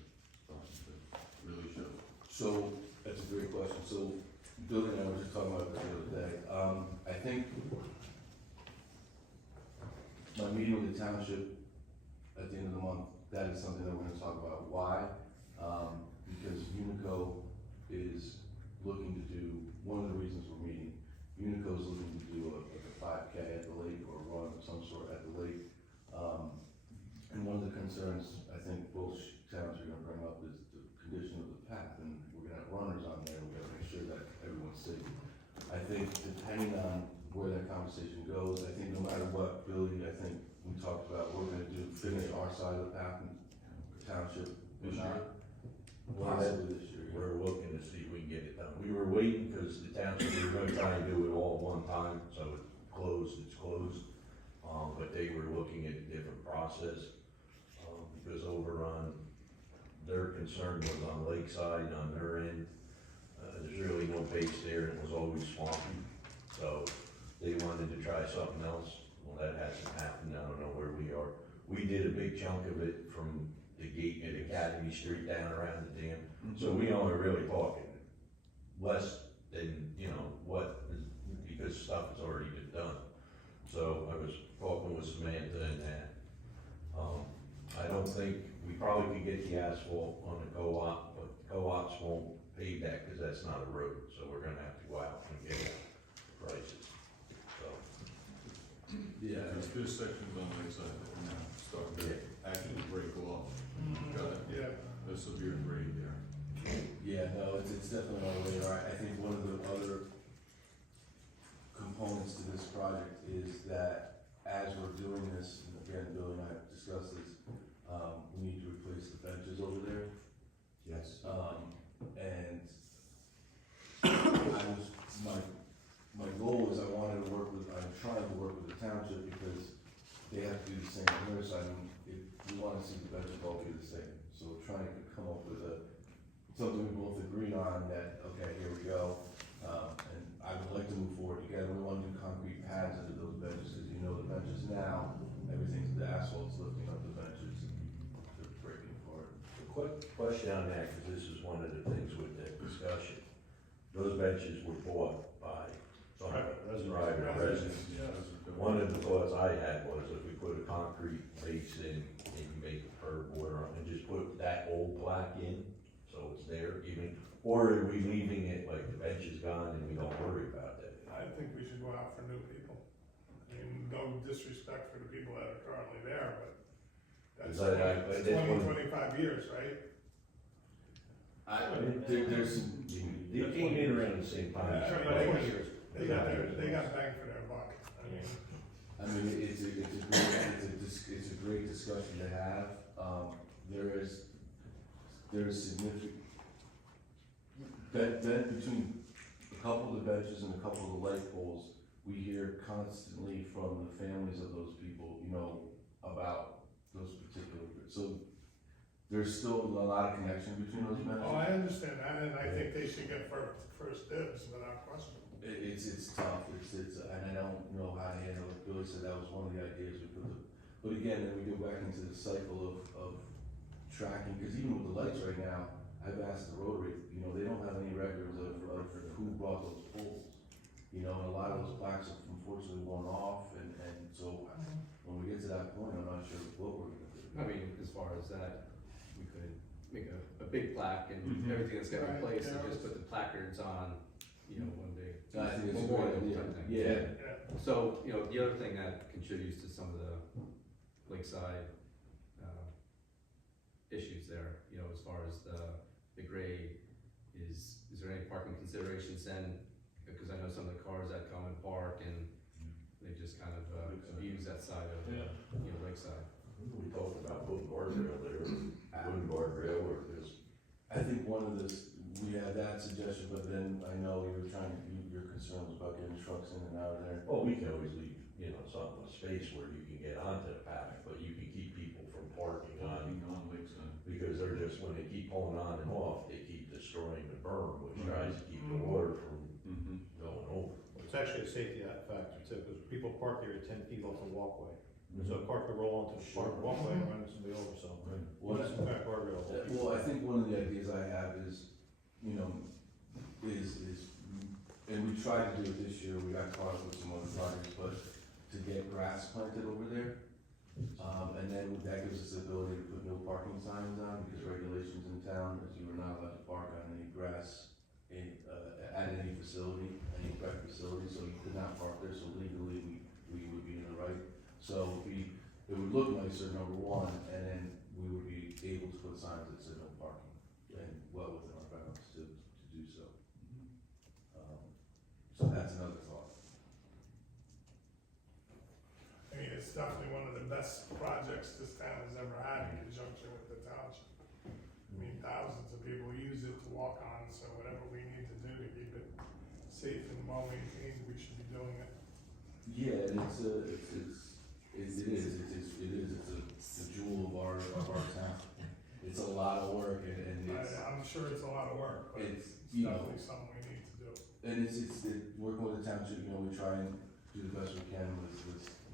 starting to really show. So that's a great question. So Billy and I were just talking about this the other day. I think my meeting with the township at the end of the month, that is something that we're gonna talk about. Why? Because Unico is looking to do, one of the reasons we're meeting, Unico is looking to do a 5K at the lake or a run of some sort at the lake. And one of the concerns I think both towns are gonna bring up is the condition of the path, and we're gonna have runners on there, we're gonna make sure that everyone's safe. I think depending on where that conversation goes, I think no matter what, Billy, I think we talked about, we're gonna finish our side of the path in the township this year. Possibly this year. We're looking to see if we can get it done. We were waiting because the township, we were gonna try and do it all at one time, so it's closed. But they were looking at a different process, because over on, their concern was on Lakeside, on their end. There's really no base there, and it was always swampy, so they wanted to try something else. Well, that hasn't happened, I don't know where we are. We did a big chunk of it from the gate at Academy Street down around the dam, so we only really talking less than, because stuff has already been done. So I was talking with Samantha and that, don't think, we probably could get the asphalt on the co-op, but co-ops won't pave that, cause that's not a road, so we're gonna have to go out and get prices, so. Yeah, There's sections on Lakeside that are now starting to actually break off. Got Yeah, a severe grade there. yeah, no, it's definitely on the radar. I think one of the other components to this project is that as we're doing this, and again, Bill and I have discussed this, we need to replace the benches over there. Yes. And I was, my goal is I wanted to work with, I'm trying to work with the township because they have to do the same here, so we wanna see the benches all be the same. So we're trying to come up with something we both agree on that, okay, here we go. And I would like to move forward together. We wanna do concrete pads into those benches, cause you know the benches now, everything's, the asphalt's lifting up the benches and they're breaking apart. A quick question on that, because this is one of the things with the discussion. Those benches were bought by some private residents. One of the thoughts I had was if we put a concrete base in and you make a curb border and just put that old plaque in, so it's there even, or are we leaving it like the bench is gone and we don't worry about that? I think we should go out for new people. I mean, no disrespect for the people that are currently there, but that's Is that- 25 years, right? There's some, They came in around the same time. They got bang for their buck. I mean, it's a great discussion to have. There's significant, between a couple of the benches and a couple of the light poles, we hear constantly from the families of those people, you know, about those particular, so there's still a lot of connection between those benches. oh, I understand that, and I think they should get first dibs without question. It's tough, and I don't know how to handle it. Billy said that was one of the ideas we put but again, then we go back into the cycle of tracking, because even with the lights right now, I've asked the Rotary, you know, they don't have any records of who brought those poles. You know, and a lot of those plaques have unfortunately worn off, and so when we get to that point, I'm not sure what we're gonna do. I mean, as far as that, we could make a big plaque and everything that's got in Right, place, and yeah. just put the placards on, you know, one big I think it's a memorial great idea. type thing. Yeah. Yeah, So, you know, the other thing that contributes to some of the lakeside, issues there, you know, as far as the grade, is there any parking considerations then? Because I know some of the cars that come and park and they just kind of, abuse that side of, you know, lakeside. We talked about putting guardrail there, putting guardrail or this. I think one of this, we had that suggestion, but then I know you were your concern was about getting trucks in and out of there. Well, we can always leave, you know, some space where you can get onto the path, but you can keep people from parking on, Lakeside. because they're just, when they keep pulling on and off, they keep destroying the berm, which tries to keep the water from going over. It's actually a safety factor too, because people park there at 10 feet off the walkway. So a car could roll onto the walkway and run somebody over, so. Well, Some kind of guardrail. Well, I think one of the ideas I have is, you know, and we tried to do it this year, we got caught up with some other projects, but to get grass planted over there. And then that gives us the ability to put no parking signs on, because regulations in town is you are not allowed to park on any grass at any facility, any rec facility, so you could not park there, so legally we would be in the right. So it would look nicer, number one, and then we would be able to put signs that said no parking, and well within our bounds to do so. So that's another thought. I mean, it's definitely one of the best projects this town has ever had in conjunction with the township. I mean, thousands of people use it to walk on, so whatever we need to do to keep it safe and well maintained, we should be doing it. Yeah, and it's a jewel of our town. It's a lot of work, and it's, I'm sure it's a lot of work, but it's you know, definitely something we need to do. and it's working with the township, you know, we try and do the best we can with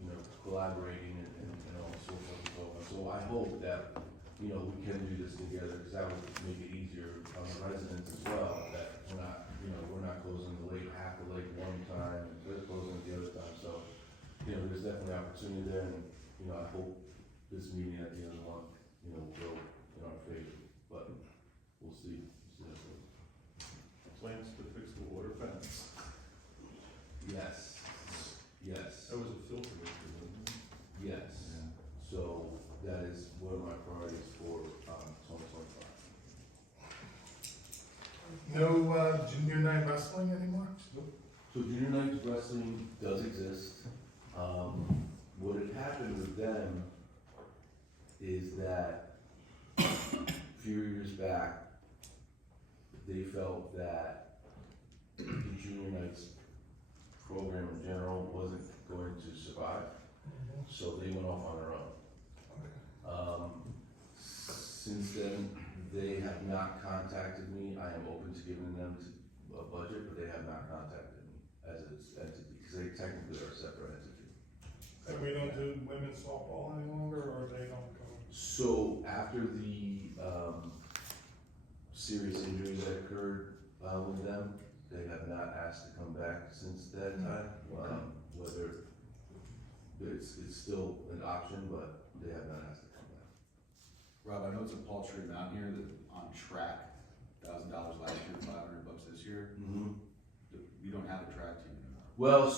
you know, collaborating and all sorts of stuff. So I hope that, you know, we can do this together, because that would make it easier on the residents as well, that we're not, you know, we're not closing the lake, half the lake one time, and they're closing it the other time, so, you know, there's definitely opportunity there, and, you know, I hope this meeting at the end of the month go in our favor, but we'll see. We'll see how it goes. Plans to fix the water fence. Yes, yes, That was a filter issue, wasn't it? yes. Yeah. So that is one of my priorities for, 2025. No, junior night wrestling anymore? So junior night wrestling does exist. What had happened with them is that a few years back, they felt that the junior nights program in general wasn't going to survive, so they went off on their own. Since then, they have not contacted me. I am open to giving them a budget, but they have not contacted me as an entity, because they technically are a separate entity. And we don't do women's softball any longer, or they don't come? So after the, serious injuries that occurred, with them, they have not asked to come back since that time. Whether, it's still an option, but they have not asked to come back. Rob, I know it's a paltry amount here that on track, $1,000 last year, $500 this year. Mm-hmm. We don't have a track team anymore. Well,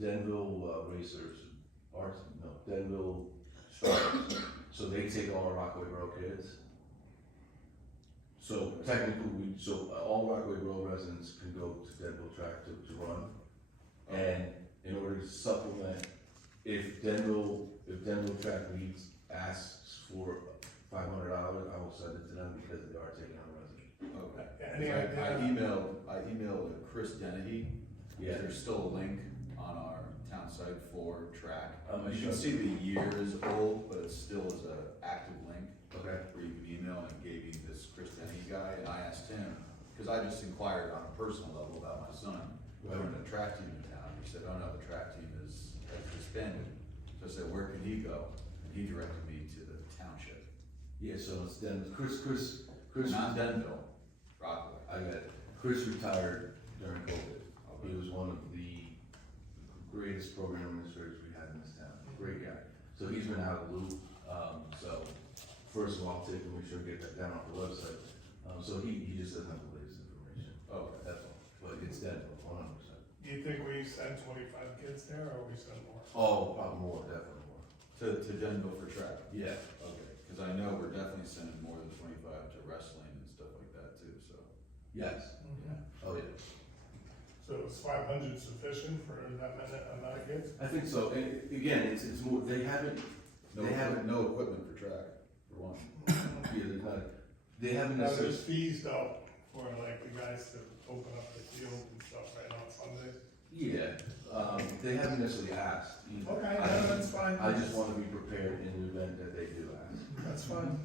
Denville Racers, Denville Strikers, so they take all our Rockaway Borough kids. So technically, all Rockaway Borough residents can go to Denville track to run. And in order to supplement, if Denville track leads asks for $500, I will send it to them because they are taking on residents. Okay. Any I idea? emailed Chris Dennehy. Yeah. There's still a link on our town site for track. You sure. can see the year is old, but it still is an active link. Okay. Where you can email, and it gave me this Chris Dennehy guy, and I asked him, because I just inquired on a personal level about my son, whether a track team in town. He said, oh no, the track team has disbanded. So I said, where can he go? And he directed me to the township. Yeah, so it's Chris, Not Denville, Rockaway. I got it. Chris retired during COVID. He was one of the greatest program administrators we had in this town. Great guy. So he's been out of the loop. So first of all, I'll take and make sure to get that down off the website. So he just doesn't have the latest information. Okay. That's all. But it's Denville, 100%. Do you think we send 25 kids there, or we send more? Oh, probably more, definitely more. To Denville for track. Yeah. Okay, because I know we're definitely sending more than 25 to wrestling and stuff like that too, so. Yes. Oh, yeah. So is 500 sufficient for that many amount of kids? I think so. And again, it's more, they haven't, No equipment for track, for one. they haven't Now, necessarily. there's fees though, for like the guys to open up the field and stuff right on Sundays. Yeah, they haven't necessarily asked either. Okay, no, that's fine. I just want to be prepared in the event that they do ask. That's fine.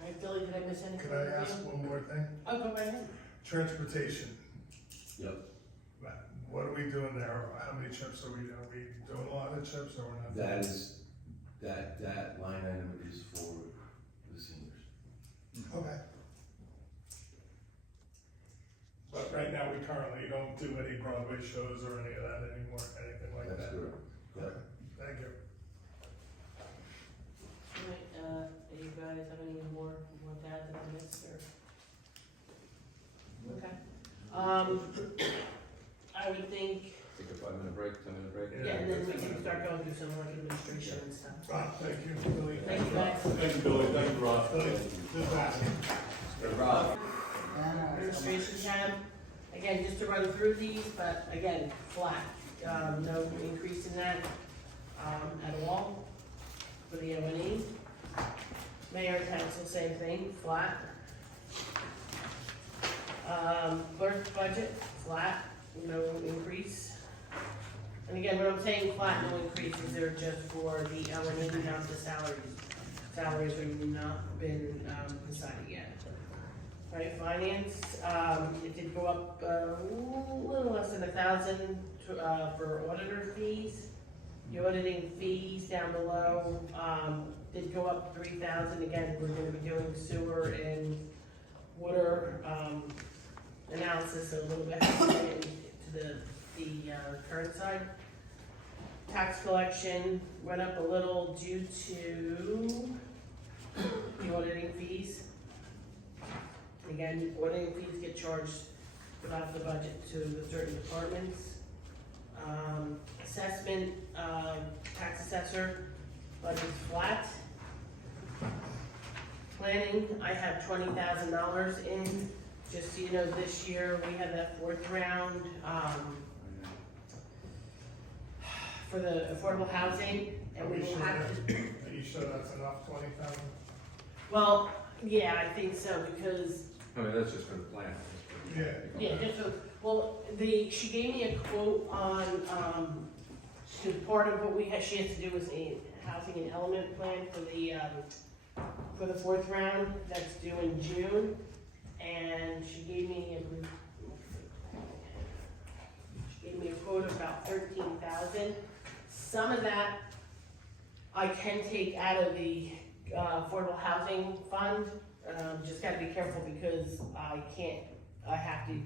Alright, Billy, did I miss anything? Could I ask one more thing? Oh, go right ahead. Transportation. Yep. What are we doing there? How many trips are we doing a lot of trips, or we're not? That is, that line item is for the seniors. Okay. But right now, we currently don't do any Broadway shows or any of that anymore, anything like That's that? correct. Yep. Thank you. Alright, do you guys have any more to add that I missed, or? Okay. I would think, Take a 5-minute break, 10-minute break. yeah, and then we can start going through some like administration and stuff. Thank you, Billy. Thank you, guys. Thank you, Billy, thank you, Rob. Billy, good back. Rob, Administration tab, again, just to run through these, but again, flat, no increase in that, at all for the O&E. Mayor and council, same thing, flat. Clerk budget, flat, no increase. And again, when I'm saying flat, no increase, these are just for the O&E, not the salaries. Salaries have not been, decided yet. Right, finance, it did go up a little less than 1,000 for auditor fees. The auditing fees down below, did go up 3,000. Again, we're gonna be doing sewer and water, analysis a little bit into the the, current side. Tax collection went up a little due to the auditing fees. Again, auditing fees get charged without the budget to the certain departments. Assessment, tax assessor, budget's flat. Planning, I have $20,000 in, just so you know, this year we had that fourth round, for the affordable housing, and we will have to. Are you sure that's enough, 20,000? Well, yeah, I think so, because, I mean, that's just for the plan. yeah, just so, well, she gave me a quote on, because part of what she has to do was a housing and element plan for the fourth round, that's due in June, and she gave me a quote of about 13,000. Some of that I can take out of the affordable housing fund. Just gotta be careful because I have to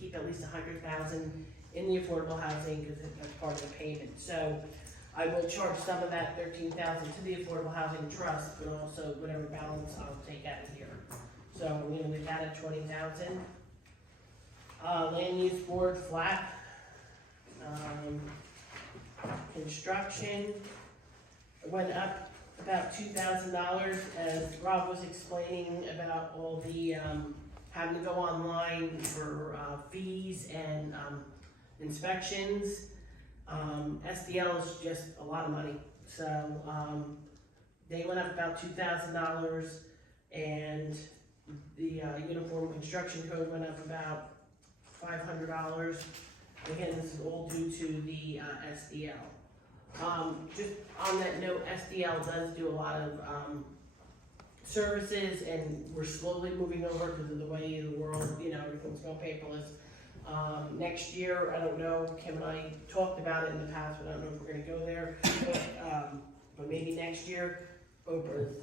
keep at least 100,000 in the affordable housing because that's part of the payment. So I will charge some of that 13,000 to the affordable housing trust, but also whatever balance I'll take out of here. So I'm gonna leave that at 20,000. Land use board flat. Construction went up about $2,000 as Rob was explaining about all the, having to go online for, fees and, inspections. SDL is just a lot of money, so, they went up about $2,000 and the, uniform construction code went up about $500. Again, this is all due to the, SDL. Just on that note, SDL does do a lot of, services, and we're slowly moving over because of the way the world, everything's going paperless. Next year, I don't know, Kim and I talked about it in the past, but I don't know if we're gonna go there. But maybe next year, Oprah's,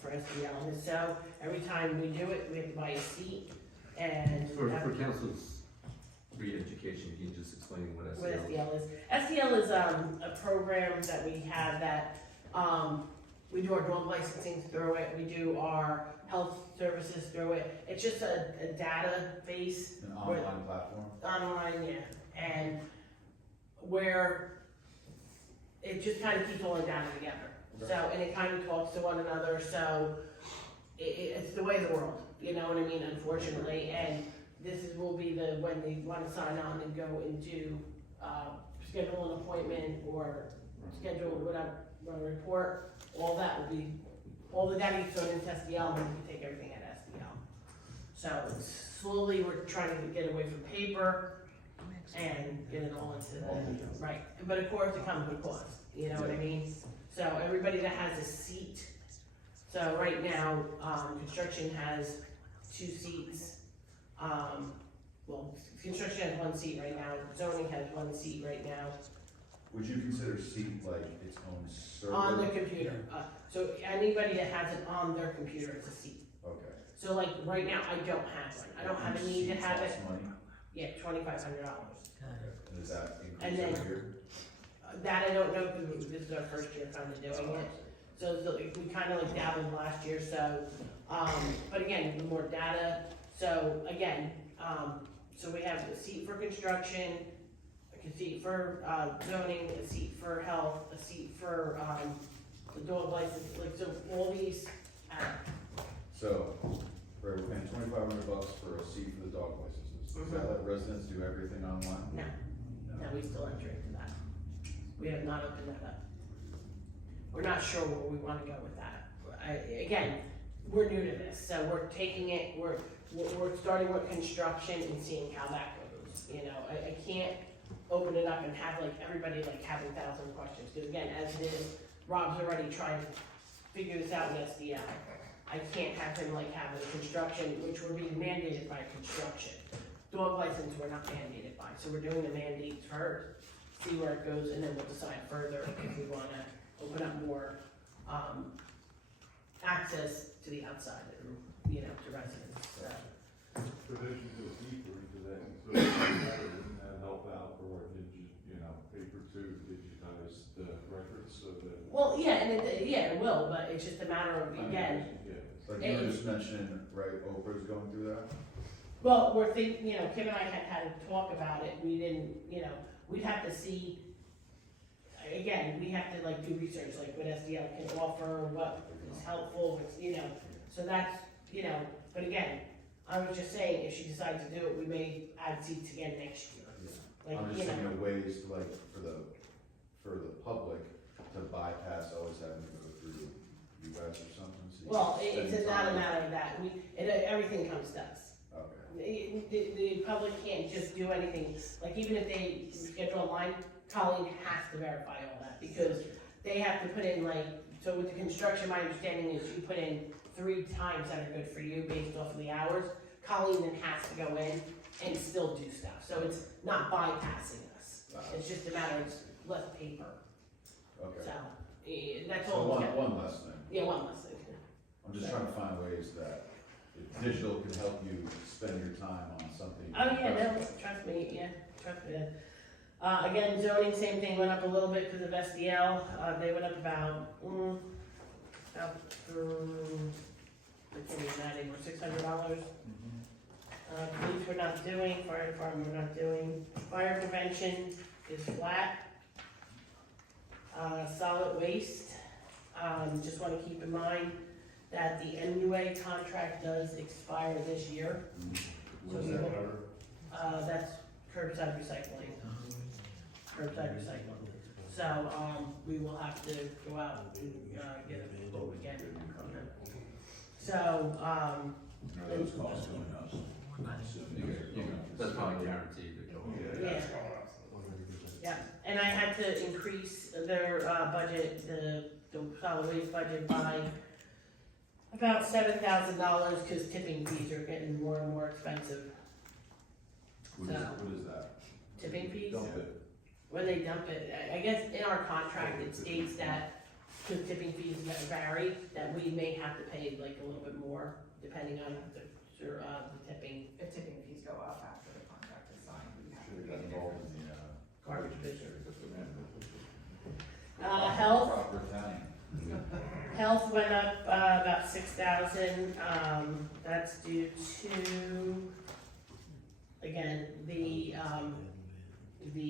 for SDL. And so every time we do it, we have to buy a seat and. For council's re-education, can you just explain what What SEL is? SDL is. SDL is, a program that we have that, we do our dog licensing through it, we do our health services through it. It's just a database. An online platform? Online, yeah, and where it just kind of keeps all the data together. Okay. So, and it kind of talks to one another, so it's the way of the world, you know what I mean, unfortunately, and will be when they want to sign on and go into, schedule an appointment or schedule whatever, run a report, all that will be, all the data gets thrown into SDL, and we take everything at SDL. So slowly we're trying to get away from paper and get it all into the, right, but of course it comes with cost, you know what I mean? So everybody that has a seat, so right now, construction has 2 seats. Well, construction has 1 seat right now, zoning has 1 seat right now. Would you consider seat like its own server? On the computer, so anybody that has it on their computer is a seat. Okay. So like, right now, I don't have one, I don't have a need to Seat have it, costs money? yeah, $2,500. And is that And increased then- every year? That I don't know, because this is our first year kind of doing it. So we kind of like dabbled last year, so, but again, the more data, so again, so we have a seat for construction, a seat for, zoning, a seat for health, a seat for, the dog license, like, so all these, So, right, we're paying $2,500 for a seat for the dog licenses. Does that let residents do everything online? no, no, we still enter into that. We have not opened that up. We're not sure where we wanna go with that. Again, we're new to this, so we're taking it, we're starting with construction and seeing how that goes, you know? I can't open it up and have like everybody like having 1,000 questions, because again, as it is, Rob's already tried to figure this out in SDL. I can't have him like having construction, which we're being mandated by construction. Dog license, we're not mandated by, so we're doing the mandates first, see where it goes, and then we'll decide further if we wanna open up more, access to the outside, you know, to residents, so. Provision to go deeper into that, so wouldn't that help Well, yeah, and it will, but it's just a matter of, again, Like you were just mentioning, right, Oprah's going through that? well, we're thinking, Kim and I had a talk about it, we didn't, we'd have to see, again, we have to like do research, like what SDL can offer, what is helpful, so that's, but again, I was just saying, if she decides to do it, we may add seats again next year. Like, I'm just thinking of ways to like, for the public to bypass always having to go through you guys or something. So you well, can it's spend not a time. matter of that, everything comes to us. Okay. The public can't just do anything, like even if they schedule online, Colleen has to verify all that, because they have to put in like, so with the construction, my understanding is you put in 3 times that are good for you based off of the hours. Colleen then has to go in and still do stuff, so it's not bypassing us, it's just a matter of less paper, Okay. so, that's So all. one less thing. Yeah, one less thing. I'm just trying to find ways that digital can help you spend your time on something. Oh, yeah, no, trust me. Again, zoning, same thing, went up a little bit because of SDL, they went up about, I can't even add anymore, $600. Police we're not doing, fire department we're not doing, fire prevention is flat. Solid waste, just wanna keep in mind that the MUA contract does expire this year. What does that cover? That's curbside recycling. Curbside recycling. So, we will have to go out and, get a quote again. So, Are those costs going up? That's probably guaranteed to go. yeah. That's going up. Yeah, and I had to increase their, budget, the solid waste budget by about $7,000, cause tipping fees are getting more and more expensive. What is that? Tipping fees? Dump it. When they dump it, I guess in our contract, it states that, cause tipping fees vary, that we may have to pay like a little bit more, depending on the tipping. If tipping fees go up after the contract is signed, we have to Should pay have the got involved difference. in the, Garbage bid. Health, Proper accounting. health went up, about 6,000, that's due to, again, the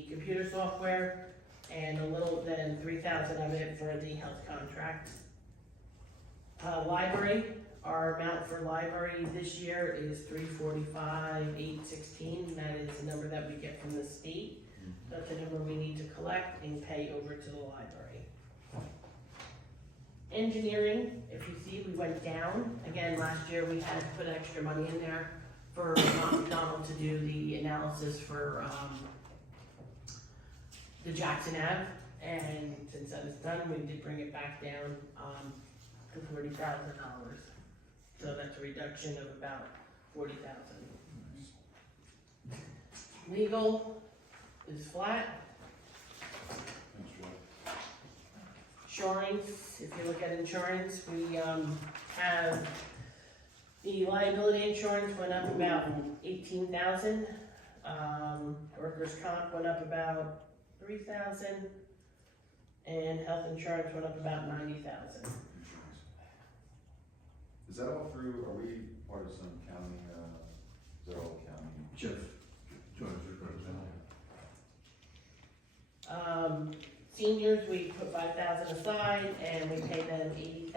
computer software, and a little, then 3,000 of it for the health contract. Library, our amount for library this year is $345,816, that is the number that we get from the state. That's the number we need to collect and pay over to the library. Engineering, if you see, we went down. Again, last year we had to put extra money in there for Donald to do the analysis for, the Jackson Ave. And since that is done, we did bring it back down, to $40,000. So that's a reduction of about 40,000. Legal is flat. Insurance, if you look at insurance, we, have, the liability insurance went up about 18,000. Workers' comp went up about 3,000. And health insurance went up about 90,000. Is that all through, are we part of some county, is that all county? Seniors, we put 5,000 aside and we pay them $80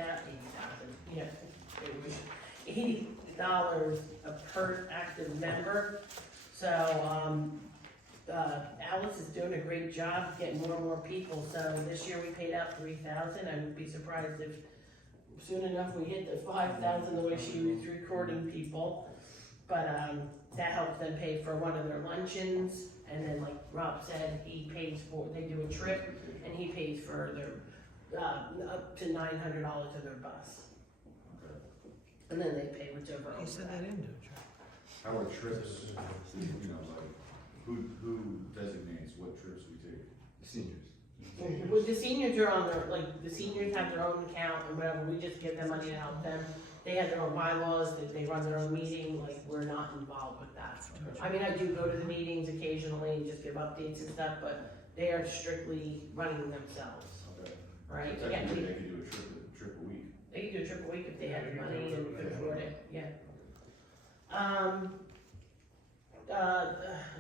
a per active member. So, Alice is doing a great job getting more and more people. So this year we paid out 3,000. I would be surprised if soon enough we hit the 5,000 the way she was recording people. But, that helps them pay for one of their luncheons. And then like Rob said, he pays for, they do a trip and he pays for their, up to $900 of their bus. Okay. And then they pay whichever. He said they didn't do it. How are trips, like, who designates what trips we take? Seniors. Well, the seniors are on their, like, the seniors have their own account and whatever, we just give them money to help them. They have their own bylaws, they run their own meeting, like, we're not involved with that. I mean, I do go to the meetings occasionally and just give updates and stuff, but they are strictly running themselves. Okay. right? So Again, technically, they could do a trip a week. they could do a trip a week if they had the money and could afford it, yeah.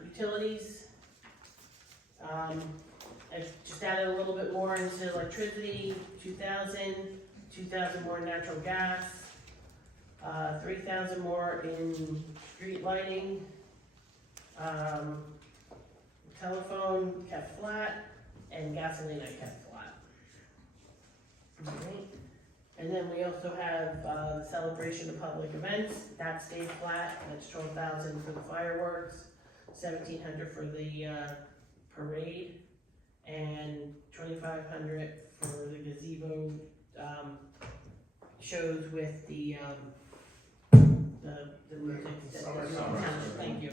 Utilities, I've just added a little bit more into electricity, 2,000 more natural gas, 3,000 more in street lighting, telephone kept flat, and gasoline I kept flat. Alright. And then we also have, the celebration of public events, that stayed flat, that's 12,000 for the fireworks, 1,700 for the, parade, and 2,500 for the gazebo, shows with the music. Thank you.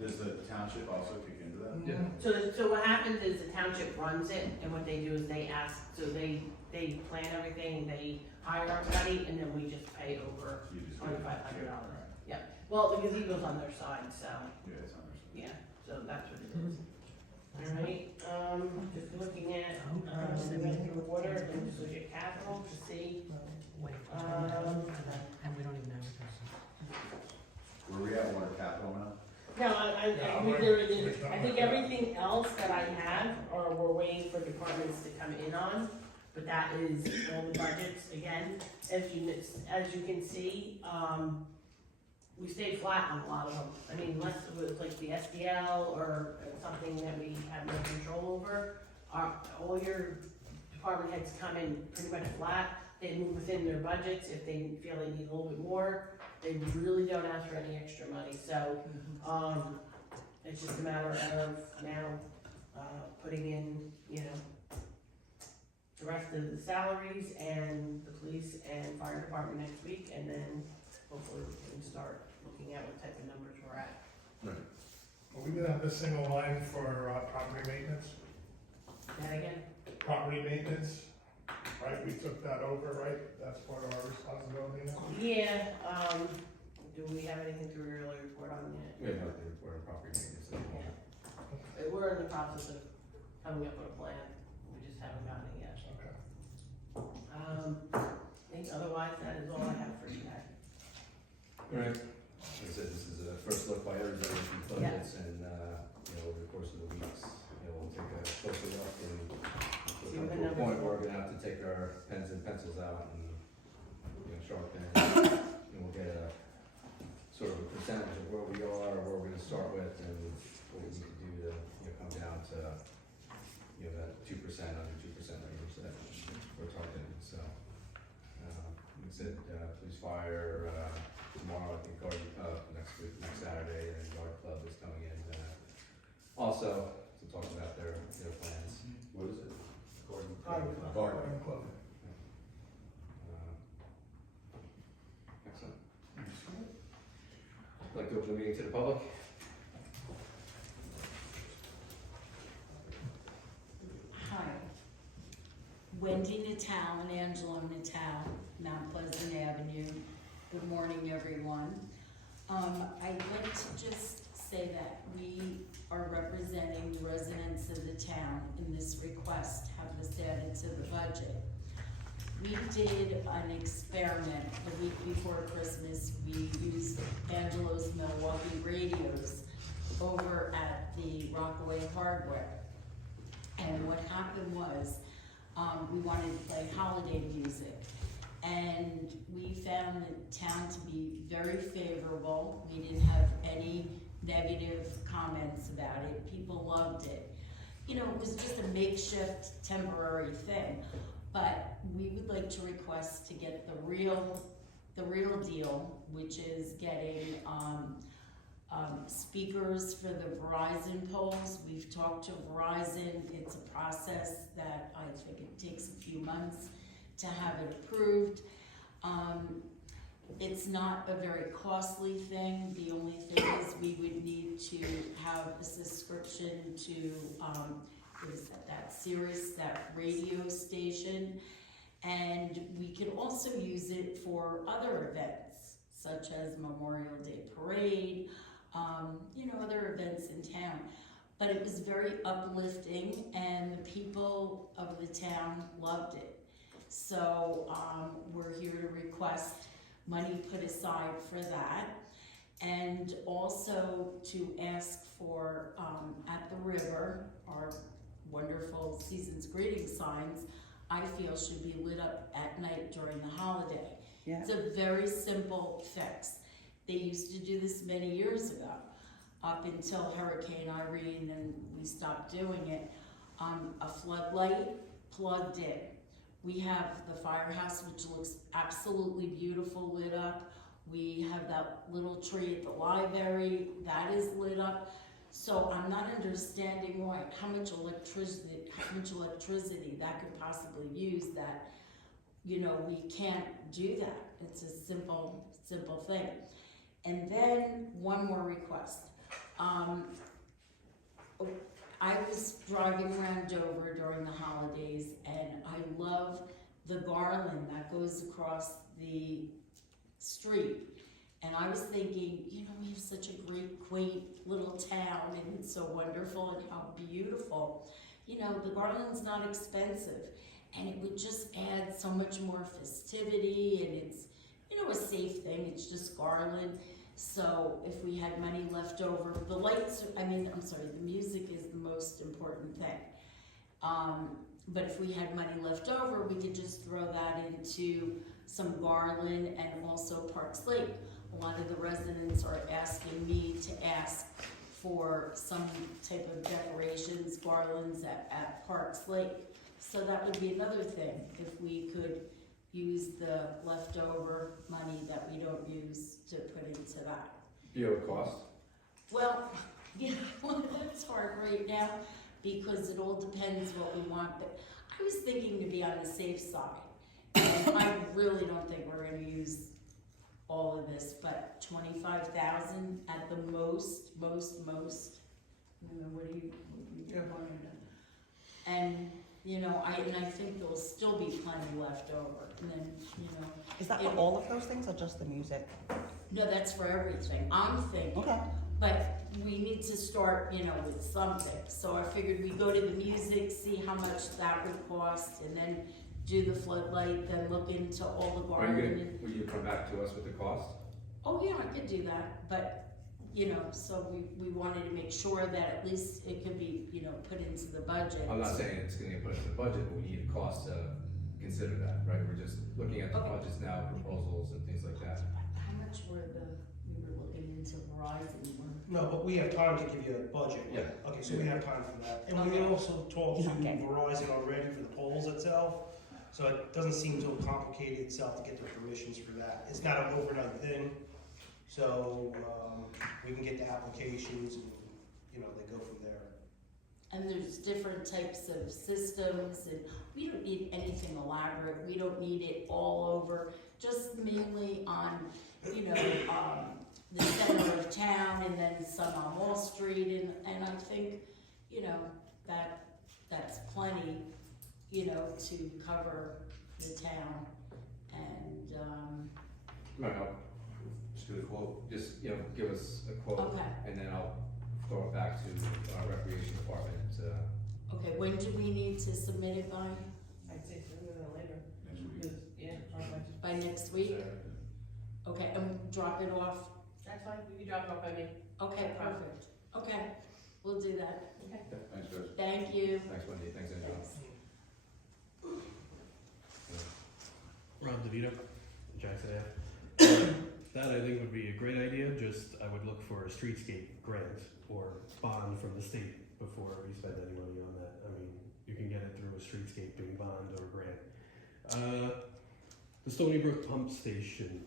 Does the township also kick into that? Yeah. So what happens is the township runs it, and what they do is they ask, so they plan everything, they hire everybody, and then we just pay over You just- $2,500. Yeah, well, the gazebo's on their side, so, Yeah, it's understood. yeah, so that's what it is. Alright, just looking at, we went through water, and just look at capital to see, And we don't even know. Where we at water capital now? no, I think everything else that I have, or we're waiting for departments to come in on, but that is all the budgets, again, as you can see, we stayed flat on a lot of them. I mean, unless it was like the SDL or something that we have no control over, all your department heads come in pretty much flat. They move within their budgets. If they feel they need a little bit more, they really don't ask for any extra money. So, it's just a matter of now, putting in, the rest of the salaries and the police and fire department next week, and then hopefully we can start looking at what type of numbers we're at. Are we gonna have this single line for, property maintenance? That again? Property maintenance, right, we took that over, right? That's part of our responsibility now? Yeah, do we have anything to really report on yet? We have nothing for property maintenance at the moment. We're in the process of coming up with a plan, we just haven't gotten it yet. Okay. I think otherwise that is all I have for today. Right. Like I said, this is a first look by everybody at these budgets, and, over the course of the weeks, we'll take a closer look and See we'll what the come to a numbers point are. where we're gonna have to take our pens and pencils out and, sharpen, and we'll get a sort of a percentage of where we are, or where we're gonna start with, and what we need to do to, come down to, that 2%, under 2% range that we're targeting, so. Like I said, police fire, tomorrow, I think, next week, next Saturday, and Yard Club is coming in, also to talk about their plans. What is it? Garden Club. Garden. Club. Excellent. I'd like to open the meeting to the public. Hi. Wendy Natal and Angelo Natal, Mount Pleasant Avenue. Good morning, everyone. I'd like to just say that we are representing the residents of the town in this request, have this added to the budget. We did an experiment the week before Christmas. We used Angelo's Milwaukee radios over at the Rockaway Hardware. And what happened was, we wanted to play holiday music. And we found the town to be very favorable. We didn't have any negative comments about it. People loved it. It was just a makeshift temporary thing. But we would like to request to get the real deal, which is getting speakers for the Verizon poles. We've talked to Verizon. It's a process that I think it takes a few months to have it approved. It's not a very costly thing. The only thing is we would need to have a subscription to that Sirius, that radio station, and we could also use it for other events, such as Memorial Day Parade, other events in town. but it was very uplifting and the people of the town loved it. So, we're here to request money put aside for that. And also to ask for, at the river, our wonderful Season's Greeting signs, I feel should be lit up at night during the holiday. Yeah. It's a very simple fix. They used to do this many years ago, up until Hurricane Irene, and we stopped doing it. A floodlight plugged in. We have the firehouse, which looks absolutely beautiful, lit up. We have that little tree at the library, that is lit up. So I'm not understanding why, how much electricity that could possibly use that, you know, we can't do that. It's a simple thing. And then one more request. I was driving around Dover during the holidays and I love the garland that goes across the street. And I was thinking, you know, we have such a great, quaint little town and it's so wonderful and how beautiful. You know, the garland's not expensive and it would just add so much more festivity and it's, you know, a safe thing, it's just garland. So if we had money left over, the lights, the music is the most important thing. But if we had money left over, we could just throw that into some garland and also Parks Lake. A lot of the residents are asking me to ask for some type of decorations, garlands at Parks Lake. So that would be another thing, if we could use the leftover money that we don't use to put into that. Do you have a cost? Well, yeah, that's hard right now because it all depends what we want, but I was thinking to be on the safe side. And I really don't think we're gonna use all of this, but 25,000 at the most. I don't know, what do you want to know? And, you know, I think there'll still be plenty left over, and then, you know. Is that for all of those things or just the music? No, that's for everything, I'm thinking. Okay. But we need to start, you know, with something. So I figured we'd go to the music, see how much that would cost, and then do the floodlight, then look into all the garland. Will you come back to us with the cost? Oh yeah, I could do that, but, you know, so we wanted to make sure that at least it could be, you know, put into the budget. I'm not saying it's gonna get put in the budget, but we need a cost to consider that, right? We're just looking at the Okay. budgets now, proposals and things like that. How much we were looking into Verizon, No, but we have time to give you a budget. Yeah. Okay, so we have time for that. And we also talked to Verizon already for the polls itself, so it doesn't seem so complicated itself to get their permissions for that. It's not an overnight thing, so, we can get the applications and, you know, they go from there. and there's different types of systems, and we don't need anything elaborate, we don't need it all over, just mainly on, you know, the center of town, and then some on Wall Street, and I think, you know, that's plenty, you know, to cover the town, and, Might help. Just do the quote, just, you know, give us a quote, okay, and then I'll throw it back to our recreation department, okay, when do we need to submit it by? I'd say sooner than later. Next week. Because, yeah, probably. By next week? Okay, and drop it off? That's fine, you can drop it off by me. Okay, perfect, okay, we'll do that, Okay. Thanks, guys. thank you. thanks Wendy, thanks Angela. Rob DeVito, Jackson Ave. That I think would be a great idea, just I would look for a streetscape grant or bond from the state before we spend any money on that. I mean, you can get it through a streetscaping bond or grant. The Stony Brook pump station,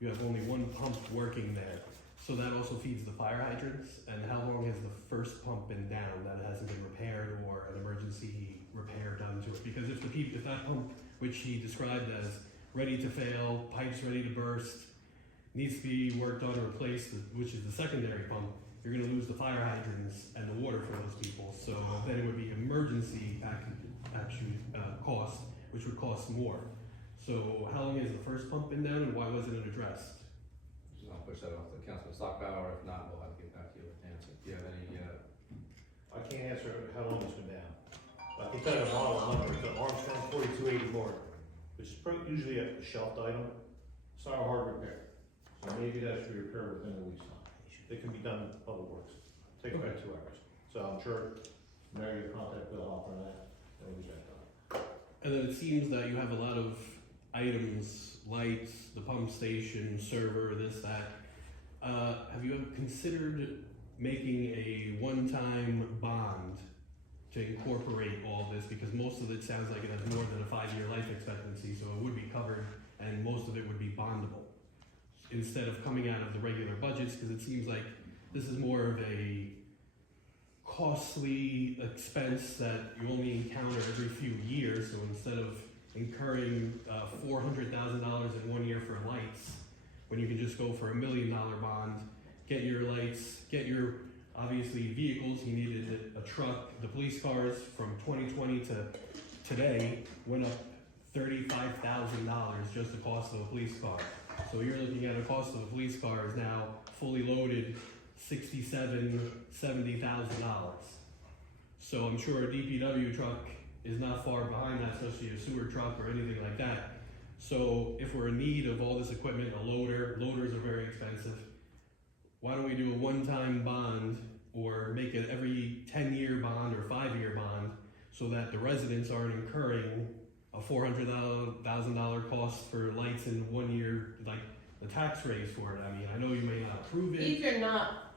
you have only one pump working there, so that also feeds the fire hydrants. And how long has the first pump been down that hasn't been repaired or an emergency repair done to it? Because if that pump, which he described as ready to fail, pipes ready to burst, needs to be worked on or replaced, which is the secondary pump, you're gonna lose the fire hydrants and the water for those people. So then it would be emergency cost, which would cost more. So how long has the first pump been down and why wasn't it addressed? So I'll push that off to Councilman Stockbauer, if not, we'll have to get back to you with Nancy. Do you have any or how long it's been down. I can tell you a model number, it's an Armstrong 4280 board, which is usually a shelved item. It's not a hard repair. So maybe that should be repaired within a week's time. It can be done in public works. Take about 2 hours. So I'm sure Mary will contact Bill Hall for that, and we'll get that done. And then it seems that you have a lot of items, lights, the pump station, server, this, that. Have you ever considered making a one-time bond to incorporate all this? Because most of it sounds like it has more than a 5-year life expectancy, so it would be covered and most of it would be bondable. Instead of coming out of the regular budgets, because it seems like this is more of a costly expense that you only encounter every few years. So instead of incurring $400,000 in 1 year for lights, when you can just go for $1 million bond, get your lights, get your obviously vehicles. He needed a truck. The police cars from 2020 to today went up $35,000 just the cost of a police car. So you're looking at a cost of a police car is now fully loaded $70,000. So I'm sure a DPW truck is not far behind that, especially a sewer truck or anything like that. So if we're in need of all this equipment, a loader, loaders are very expensive. Why don't we do a one-time bond or make it every 10-year bond or 5-year bond so that the residents aren't incurring a $400,000 cost for lights in 1 year, like the tax raise for it. I mean, I know you may not approve it. These are not,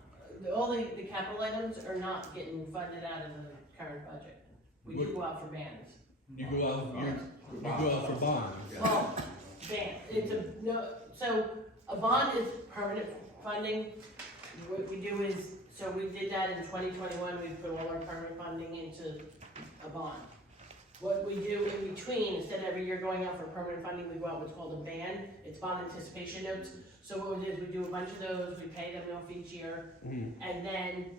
all the capital items are not getting funded out of the current budget. We do go out for bands. You go out, you go out for bonds. Well, band, it's so a bond is permanent funding. What we do is, so we did that in 2021, we put all our permanent funding into a bond. What we do in between, instead of every year going out for permanent funding, we go out what's called a band. It's bond anticipation notes. So what we do is we do a bunch of those, we pay them off each year, and then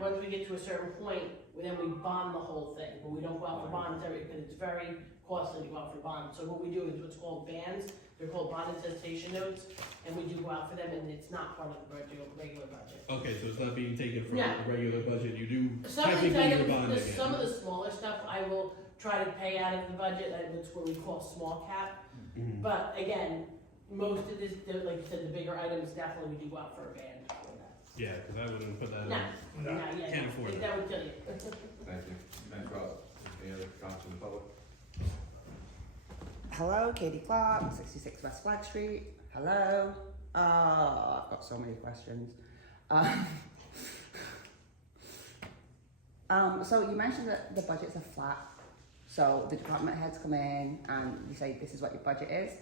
once we get to a certain point, then we bond the whole thing. But we don't go out for bonds because it's very costly to go out for bonds. So what we do is what's called bands. They're called bond anticipation notes, and we do go out for them, and it's not part of the regular budget. Okay, so it's not being taken from No. the regular budget. You do Some of these technically your items, bond again. some of the smaller stuff, I will try to pay out of the budget. That's what we call small cap. Mhm. But again, most of this, like you said, the bigger items, definitely we do go out for a band for that. Yeah, because I wouldn't put that No, in. no, yeah, Can't no, afford it. that would kill you. Thank you. Thanks, Rob. Any other comments from the public? Hello, Katie Clark, 66 West Flag Street. Hello. I've got so many questions. So you mentioned that the budgets are flat. So the department heads come in and you say this is what your budget is.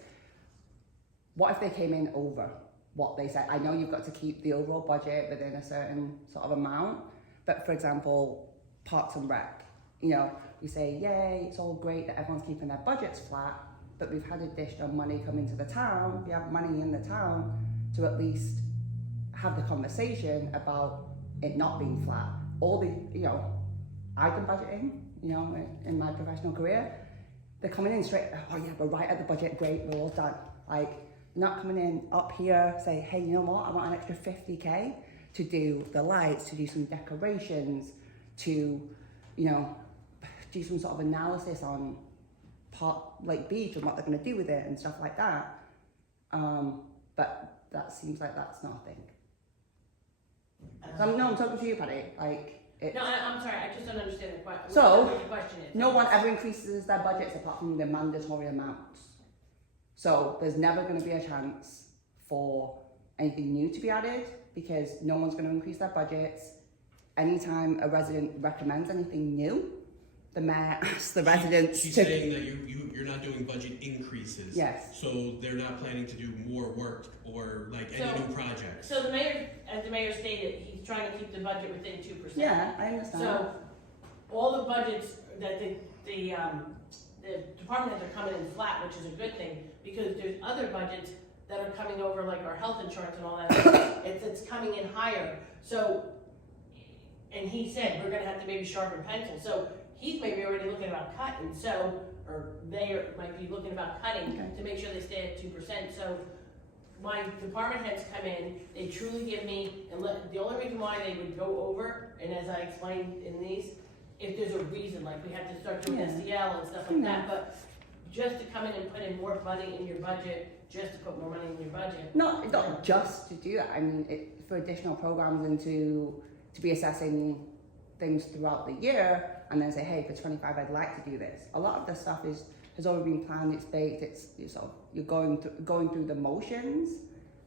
What if they came in over what they said? I know you've got to keep the overall budget within a certain sort of amount, but for example, Parks and Rec, you know, we say, yay, it's all great that everyone's keeping their budgets flat, but we've had additional money come into the town. We have money in the town to at least have the conversation about it not being flat. All the, you know, I've done budgeting, you know, in my professional career. They're coming in straight, oh yeah, we're right at the budget, great, we're all done. Like, not coming in up here, say, hey, you know what, I want an extra 50K to do the lights, to do some decorations, to, you know, do some sort of analysis on Lake Beach and what they're going to do with it and stuff like that. But that seems like that's not a thing. I'm talking to you, Paddy. Like, No, I'm sorry, I just don't understand the question. So, What the question is. no one ever increases their budgets apart from the mandatory amounts. So there's never going to be a chance for anything new to be added because no one's going to increase their budgets. Anytime a resident recommends anything new, the mayor asks the residents She's to... saying that you're not doing budget increases. Yes. So they're not planning to do more work or like any new projects. So the mayor, as the mayor stated, he's trying to keep the budget within 2%. Yeah, I understand. So all the budgets that the department heads are coming in flat, which is a good thing, because there's other budgets that are coming over, like our health insurance and all that, it's coming in higher. So, and he said, we're gonna have to maybe sharpen pencil. So he's maybe already looking about cutting, so, or they might be looking about cutting to make sure they stay at 2%. So my department heads come in, they truly give me, and the only reason why they would go over, and as I explained in these, if there's a reason, like we have to start doing SDL and stuff like that, but just to come in and put in more money in your budget, just to put more money in your budget. Not just to do that. I mean, for additional programs and to be assessing things throughout the year, and then say, hey, for 25, I'd like to do this. A lot of the stuff has already been planned. It's baked. It's sort of, you're going through the motions,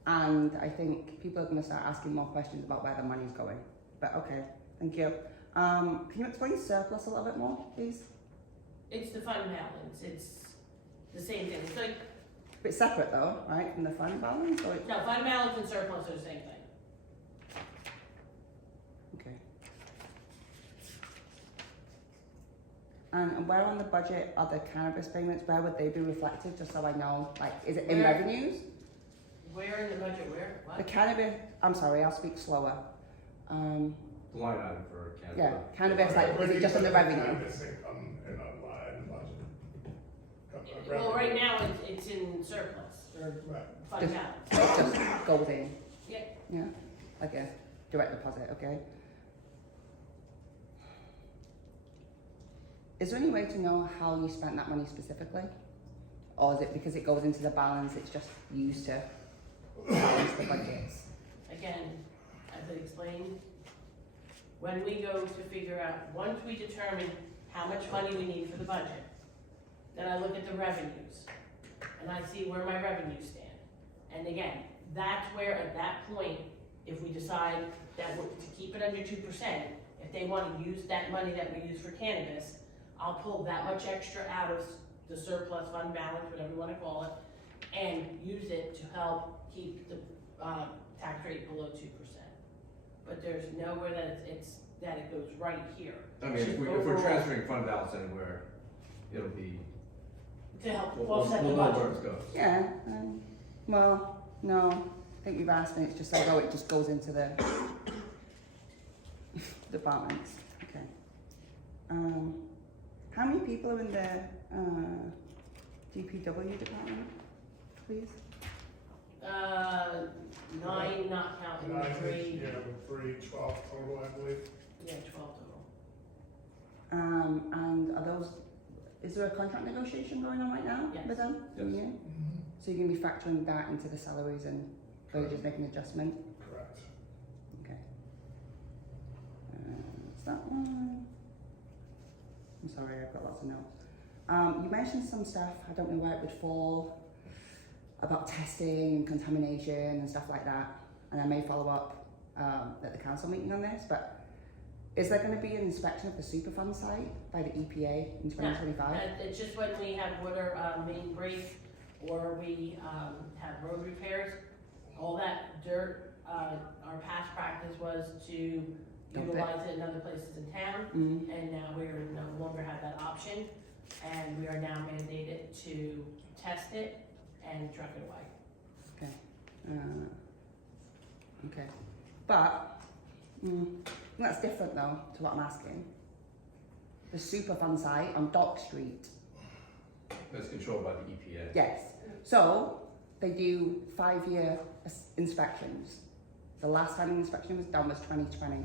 and I think people are going to start asking more questions about where the money's going. But okay, thank you. Can you explain surplus a little bit more, please? It's the fund balance. It's the same thing. It's like, But it's separate though, right, from the fund balance? Or no, fund balance and surplus are the same thing. okay. And where on the budget are the cannabis payments? Where would they be reflected, just so I know? Like, is it in Where? revenues? Where in the budget? Where? The What? cannabis, I'm sorry, I'll speak slower. The line item for cannabis. Yeah, cannabis, like, is it just in the revenue? Cannabis income in a line in the budget. Well, right now it's in surplus or Right. fund Just- balance. It just goes in? Yeah. Yeah, like a direct deposit, okay. Is there any way to know how you spent that money specifically? Or is it because it goes into the balance, it's just used to balance the budgets? Again, as I explained, when we go to figure out, once we determine how much money we need for the budget, then I look at the revenues, and I see where my revenues stand. And again, that's where, at that point, if we decide that we're to keep it under 2%, if they wanna use that money that we use for cannabis, I'll pull that much extra out of the surplus fund balance, whatever you wanna call it, and use it to help keep the, tax rate below 2%. But there's nowhere that that it goes right here. I mean, if we're Overall, transferring fund balance anywhere, it'll be, to help we'll offset the know where budget. it goes. Yeah, well, no, I think we've asked and it's just like, oh, it just goes into the departments, okay. How many people are in the, DPW department, please? 9, not counting the 3. Yeah, with 12 total, I believe. Yeah, 12 total. And are those, is there a contract negotiation going on right now Yes. with them? Yes. Yeah? So you're gonna be factoring that into the salaries and they're just making an adjustment? Correct. Okay. What's that one? I'm sorry, I've got lots of notes. You mentioned some stuff, I don't know where it would fall, about testing and contamination and stuff like that. And I may follow up at the council meeting on this, but is there gonna be an inspection of the Superfund site by the EPA in 2025? It's just when we have water main break or we have road repairs, all that dirt, our past practice was to Dump it. utilize it in other places in town, Mm-hmm. and now we are no longer have that option, and we are now mandated to test it and truck it away. Okay. But, that's different though to what I'm asking. The Superfund site on Dock Street, That's controlled by the EPA. yes. So, they do 5-year inspections. The last time the inspection was done was 2020.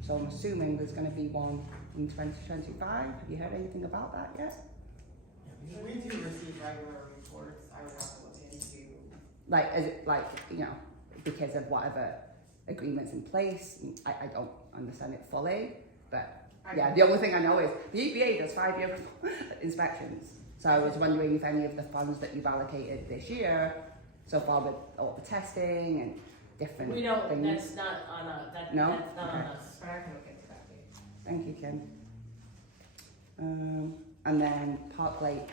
So I'm assuming there's gonna be one in 2025. Have you heard anything about that yet? We do receive regular reports. I would have to look into. Like, is it like, because of whatever agreements in place? I don't understand it fully, but yeah, the only thing I know is the EPA does 5-year inspections. So I was wondering if any of the funds that you've allocated this year, so far with all the testing and different We don't, things. that's not on us, that's No? not on Okay. us. But I can look into that. Thank you, Kim. And then Park Lake.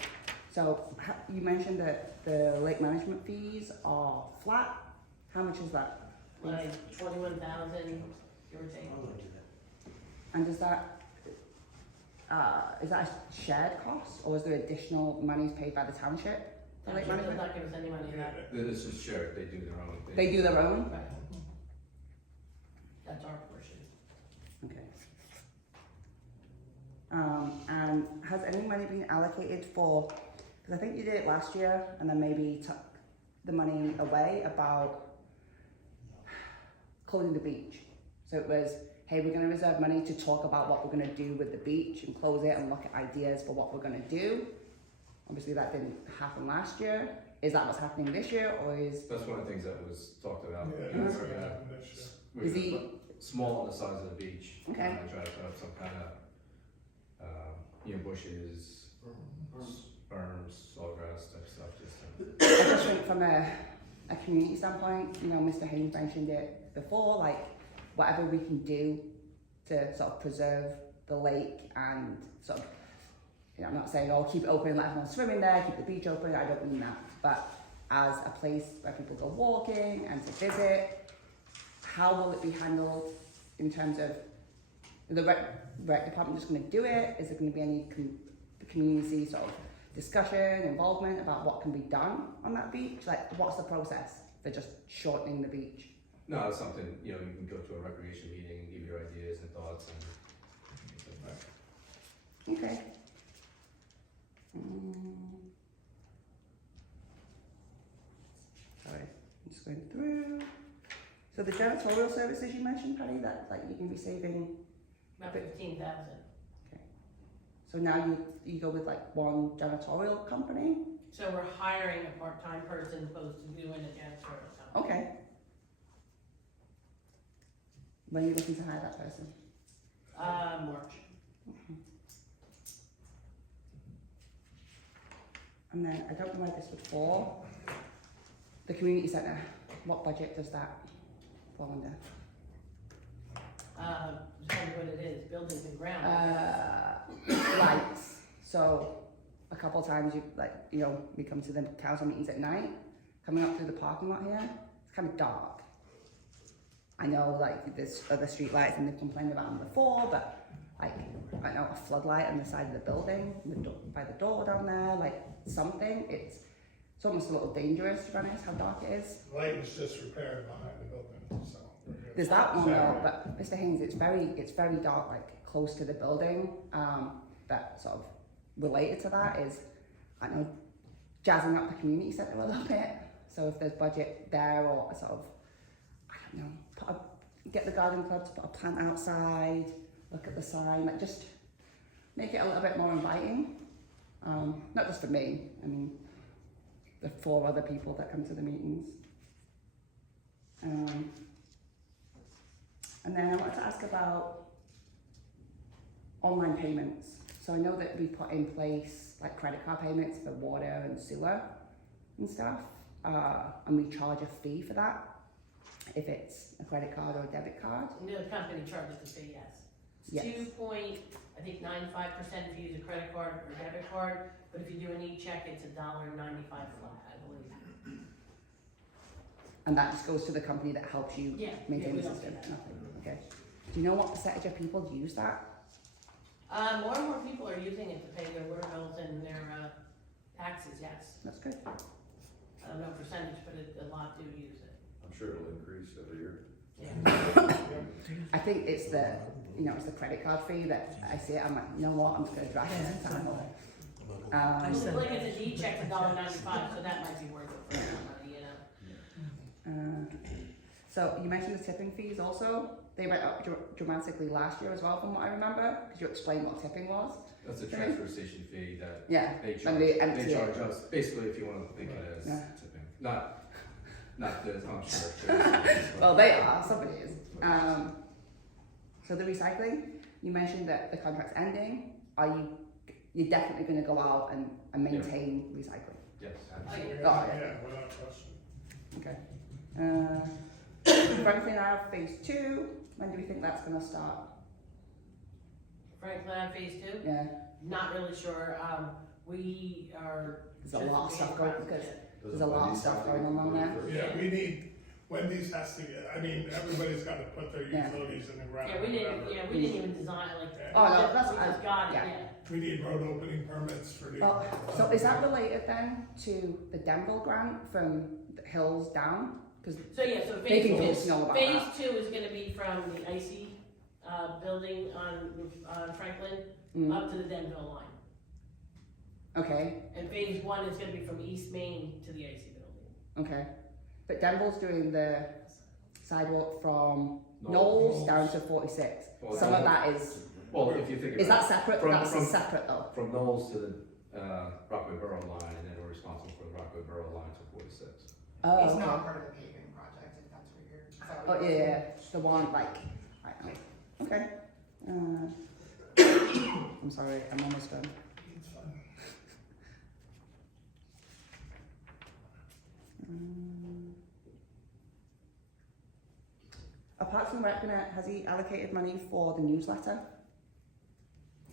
So you mentioned that the lake management fees are flat. How much is that? Like 21,000, give or take. I'll look into that. And does that, is that a shared cost, or is there additional monies paid by the township for lake Township does management? not give us any money for that. This is shared, they do their own thing. They do their own? Right. That's our portion. Okay. And has any money been allocated for, because I think you did it last year, and then maybe the money away about closing the beach. So it was, hey, we're gonna reserve money to talk about what we're gonna do with the beach and close it and look at ideas for what we're gonna do. Obviously that didn't happen last year. Is that what's happening this year, or is? That's one of the things that was talked about. Yeah, that's what happened this year. We're Is he- gonna put small on the sides of the beach. Okay. And try to put up some kind of, bushes, berms, sawgrass type stuff, just to. I just think from a community standpoint, Mr. Haynes mentioned it before, like whatever we can do to sort of preserve the lake and sort of, I'm not saying, oh, keep it open, let everyone swim in there, keep the beach open, I don't mean that, but as a place where people go walking and to visit, how will it be handled in terms of the rec department just going to do it? Is there going to be any community sort of discussion, involvement about what can be done on that beach? Like, what's the process for just shortening the beach? No, it's something, you can go to a recreation meeting and give your ideas and thoughts and. Okay. Sorry, I'm just going through. So the janitorial services you mentioned, Patty, that like you can be saving. About 15,000. So now you go with like one janitorial company. So we're hiring a part-time person opposed to doing a janitorial company. Okay. When are you looking to hire that person? March. And then I don't know where this would fall. The community centre. What budget does that fall under? Depends what it is, buildings and grounds. Lights. So a couple of times we come to the council meetings at night, coming up through the parking lot here, it's kind of dark. I know like there's other street lights and they've complained about them before, but like, I know a floodlight on the side of the building, by the door down there, like something, it's almost a little dangerous to be honest, how dark it is. The light was just repaired behind the building, so. we're good. There's that one though, but Mr. Haynes, it's very dark, like close to the building. But sort of related to that is, I know, jazzing up the community centre a little bit. So if there's budget there, or sort of, I don't know, get the garden club to put a plant outside, look at the sign, like just make it a little bit more inviting. Not just for me, I mean, the 4 other people that come to the meetings. And then I wanted to ask about online payments. So I know that we put in place like credit card payments for water and sewer and stuff, and we charge a fee for that if it's a credit card or a debit card. The company charges the fee, yes. Yes. 2.95% if you use a credit card or debit card, but if you do an e-check, it's $1.95 flat, I believe. And that just goes to the company that helps you Yeah, maintain we the don't system. do that. Nothing. Okay. Do you know what percentage of people use that? More and more people are using it to pay their water bills and their taxes, yes. That's good. I don't know percentage, but a lot do use it. I'm sure it'll increase every year. Yeah. I think it's the credit card fee that I see it. I'm like, you know what? I'm just going to drive this time. Like it's an e-check, $1.95, so that might be worth it for somebody, So you mentioned the tipping fees also. They went up dramatically last year as well, from what I remember, because you explained what tipping was. That's a transfer station fee that Yeah. they When they empty they it. charge us, basically if you wanna think of it as Yeah. tipping, not the, I'm sure. Well, they are. Somebody is. So the recycling, you mentioned that the contract's ending. You're definitely going to go out and maintain recycling? Yes. Yeah, without question. Okay. Franklin Ave phase 2. When do we think that's going to start? Franklin Ave phase 2? Yeah. Not really sure. We are. There's a lot of stuff going on. There's a lot of stuff going on there. Yeah, Wendy's has to get, everybody's got to put their utilities in the ground. Yeah, we didn't even design it like. Oh, no, that's we just got it, yeah. We need road opening permits for the. So is that related then to the Denville grant from the hills down? Because So they can let us know about phase that. 2 is gonna be from the icy, building on Franklin up to the Denville line. Okay. And phase 1 is gonna be from East Main to the icy building. Okay. But Denville's doing the sidewalk from Knowles. Knowles down to 46. Well, Some of that is, Well, if you think about is that separate? From- That's from- separate though. from Knowles to the, Rockaway Borough line, and then we're responsible for the Rockaway Borough line to 46. Oh, It's okay. not part of the paving project, if that's what you're. is that Oh, what yeah, you're yeah, the one, like, I know. Okay. I'm sorry, I'm almost done. It's fine. Apart from Rec, has he allocated money for the newsletter?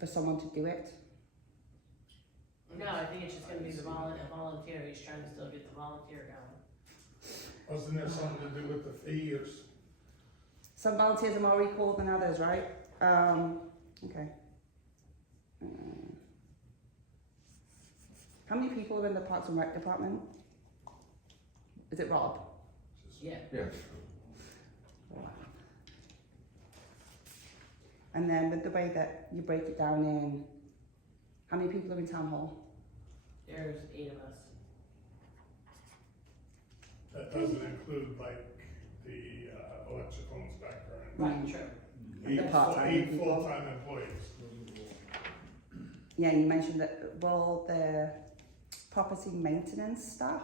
For someone to do it? No, I think it's just gonna be the volunteer, he's trying to still get the volunteer going. Wasn't there something to do with the fee or? Some volunteers are more equal than others, right? Okay. How many people are in the Parks and Rec department? Is it Rob? Yeah. Yeah. And then with the way that you break it down in, how many people are in town hall? There's 8 of us. That doesn't include like the electrical inspector and Right, true. eight, The part-time eight people. full-time employees. Yeah, and you mentioned that will the property maintenance staff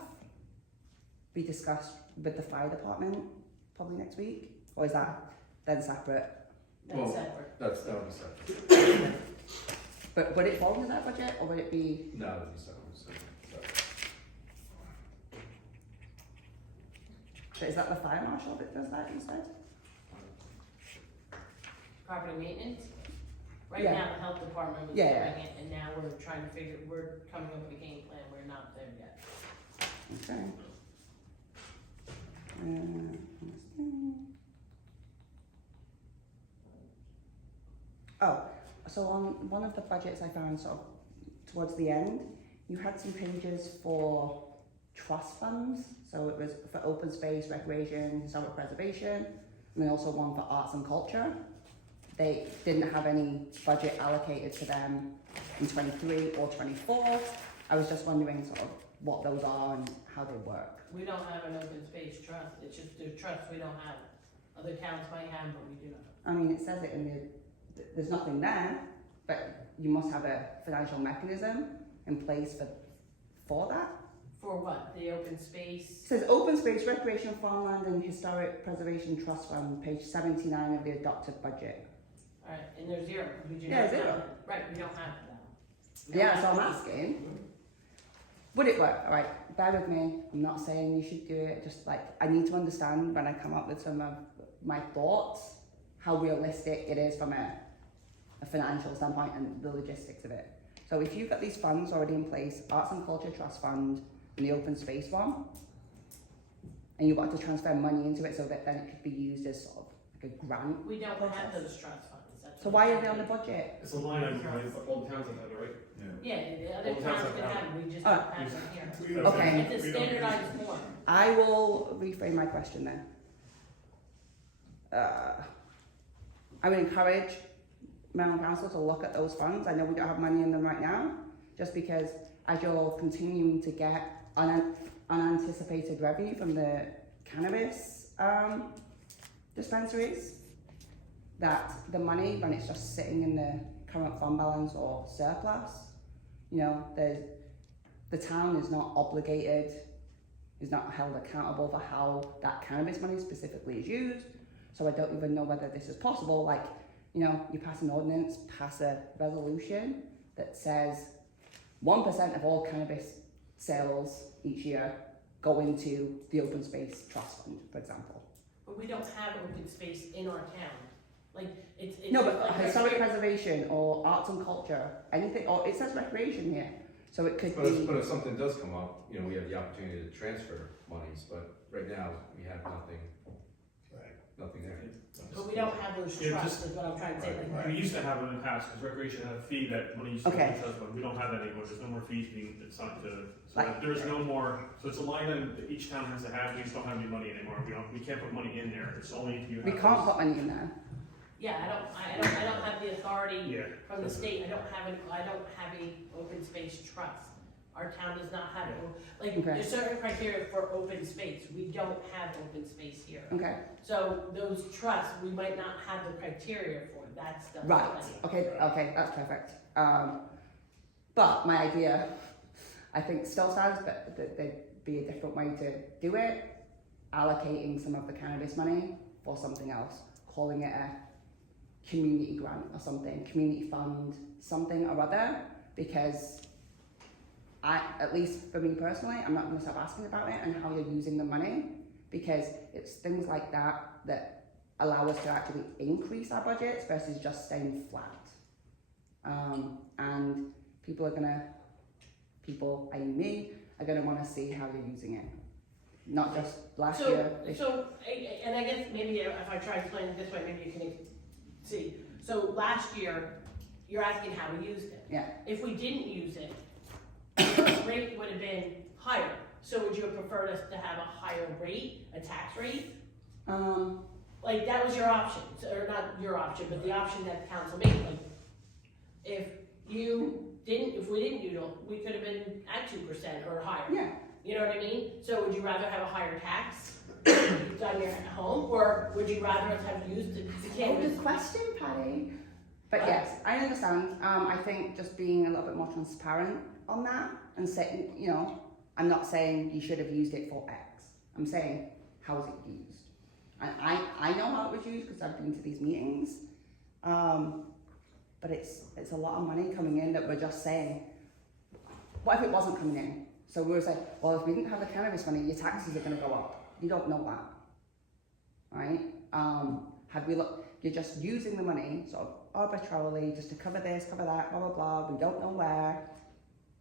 be discussed with the fire department probably next week? Or is that then separate? That's Well, separate. that would be separate. But would it fall into that budget or would it be? No, it would be separate. But is that the fire marshal that does that instead? Property maintenance? Right Yeah. now, the health department was Yeah, doing it, and now we're trying to we're coming up with a game plan, we're not there yet. Okay. Oh, so on one of the budgets I found sort of towards the end, you had some pages for trust funds. So it was for open space, recreation, historic preservation, and then also one for arts and culture. They didn't have any budget allocated to them in 23 or 24. I was just wondering sort of what those are and how they work. We don't have an open space trust, it's just the trust we don't have. Other towns might have, but we do not. I mean, it says it in there's nothing there, but you must have a financial mechanism in place for that. For what, the open space? It says open space, recreation, farmland and historic preservation trust fund, page 79 of the adopted budget. Alright, and there's 0, because we do Yeah, not 0. have it. Right, we don't have that. We don't Yeah, have so I'm it. asking, would it work? All right, bear with me. I'm not saying you should do it. Just like I need to understand when I come up with some of my thoughts, how realistic it is from a financial standpoint and the logistics of it. So if you've got these funds already in place, Arts and Culture Trust Fund and the Open Space one, and you want to transfer money into it so that then it could be used as sort of like a grant. We don't process. have those trust funds. That's So what why I'm are they on the saying. budget? It's a line item, right? All the towns have that, right? Yeah, the other All the towns towns have can that. have them, we just Oh. don't have them here. We don't Okay. use- It's a we don't use standardized it. form. I will reframe my question then. I would encourage Maryland Council to look at those funds. I know we don't have money in them right now, just because as you're continuing to get unanticipated revenue from the cannabis dispensaries, that the money, when it's just sitting in the current fund balance or surplus, you know, the town is not obligated, is not held accountable for how that cannabis money specifically is used. So I don't even know whether this is possible. Like, you know, you pass an ordinance, pass a resolution that says 1% of all cannabis sales each year go into the open space trust fund, for example. But we don't have open space in our town. Like, it's. No, but like historic here- preservation or arts and culture, anything, or it says recreation here. So it could But be, if something does come up, you know, we have the opportunity to transfer monies, but right now, we have nothing there. But we don't have those Yeah, trusts, is what I'm trying to say. Like, We used to have them in the past, because recreation had a fee that money used to go Okay. to trust fund. We don't have that anymore, there's no more fees being assigned to, so Like- there's no more, so it's a line item that each town has to have, we just don't have any money anymore, we can't put money in there, it's only if you have. we can't put money in there. Yeah, I don't have the authority Yeah. from the state, I don't have a open space trust. Our town does not have, like, Okay. there's certain criteria for open space, we don't have open space here. Okay, So those trusts, we might not have the criteria for, that's the. right, okay, that's perfect. But my idea, I think still stands, but there'd be a different way to do it, allocating some of the cannabis money for something else, calling it a community grant or something, community fund, something or other, because at least for me personally, I'm not gonna stop asking about it and how you're using the money, because it's things like that that allow us to actually increase our budgets versus just staying flat. And people, I mean me, are gonna wanna see how you're using it. Not just last year. And I guess maybe if I try to explain it this way, maybe you can see. So last year, you're asking how we used it. Yeah. If we didn't use it, the rate would have been higher. So would you have preferred us to have a higher rate, a tax rate? Like, that was your option, or not your option, but the option that the council made, like, if we didn't use it, we could have been at 2% or higher. Yeah. You know what I mean? So would you rather have a higher tax done your home, or would you rather us have used the cannabis? Good question, Patty. But yes, I understand. I think just being a little bit more transparent on that and saying, you know, I'm not saying you should have used it for X. I'm saying, how was it used? And I know how it was used because I've been to these meetings. But it's a lot of money coming in that we're just saying, what if it wasn't coming in? So we were saying, well, if we didn't have the cannabis money, your taxes are going to go up. You don't know that, right? Had we looked, you're just using the money sort of arbitrarily just to cover this, cover that, blah, blah, blah. We don't know where.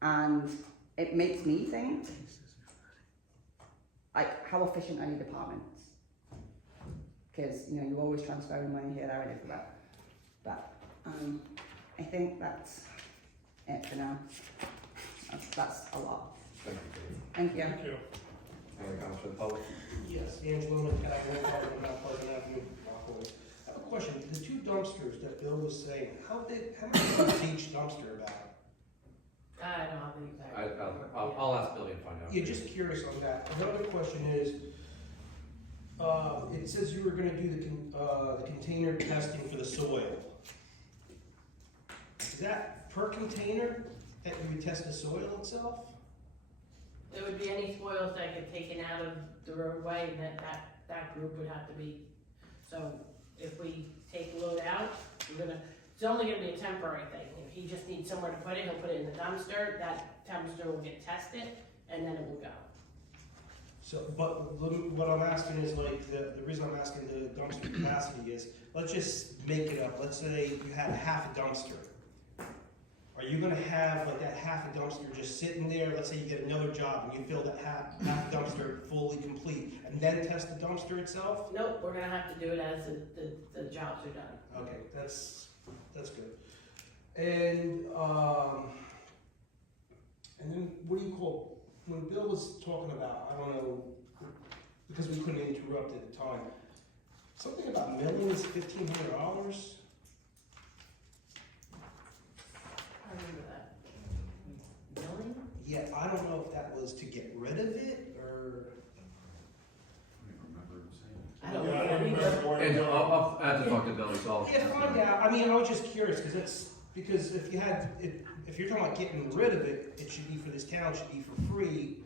And it makes me think, like, how efficient are your departments? Because, you know, you're always transferring money here, there, and everywhere. But I think that's it for now. That's a lot. Thank you. Thank you. Any comments from the public? Yes, Angelo and Cal, one part of Mount Pleasant Avenue, Rockaway. I have a question, the two dumpsters that Bill was saying, how much is each dumpster about? I don't have the exact. I'll ask Billy to find out. Yeah, just curious on that. Another question is, it says you were gonna do the container testing for the soil. Is that per container that you would test the soil itself? There would be any spoils that get taken out of the roadway, and that group would have to be. So if we take a load out, it's only gonna be a temporary thing. If he just needs somewhere to put it, he'll put it in the dumpster, that dumpster will get tested, and then it will go. So, but what I'm asking is like, the reason I'm asking the dumpster capacity is, let's just make it up, let's say you had half a dumpster. Are you gonna have like that half a dumpster just sitting there, let's say you get another job and you fill that half dumpster fully complete, and then test the dumpster itself? Nope, we're gonna have to do it as the jobs are done. Okay, that's good. And then what do you call, when Bill was talking about, I don't know, because we couldn't interrupt at the time, something about millions, $1,500? I remember that. Million? Yeah, I don't know if that was to get rid of it, or, I don't Yeah, I know. don't remember where And it was. I'll have to talk to Billy, so I'll. yeah, find out, I mean, I was just curious, because if you had, if you're talking about getting rid of it, it should be for this town, it should be for free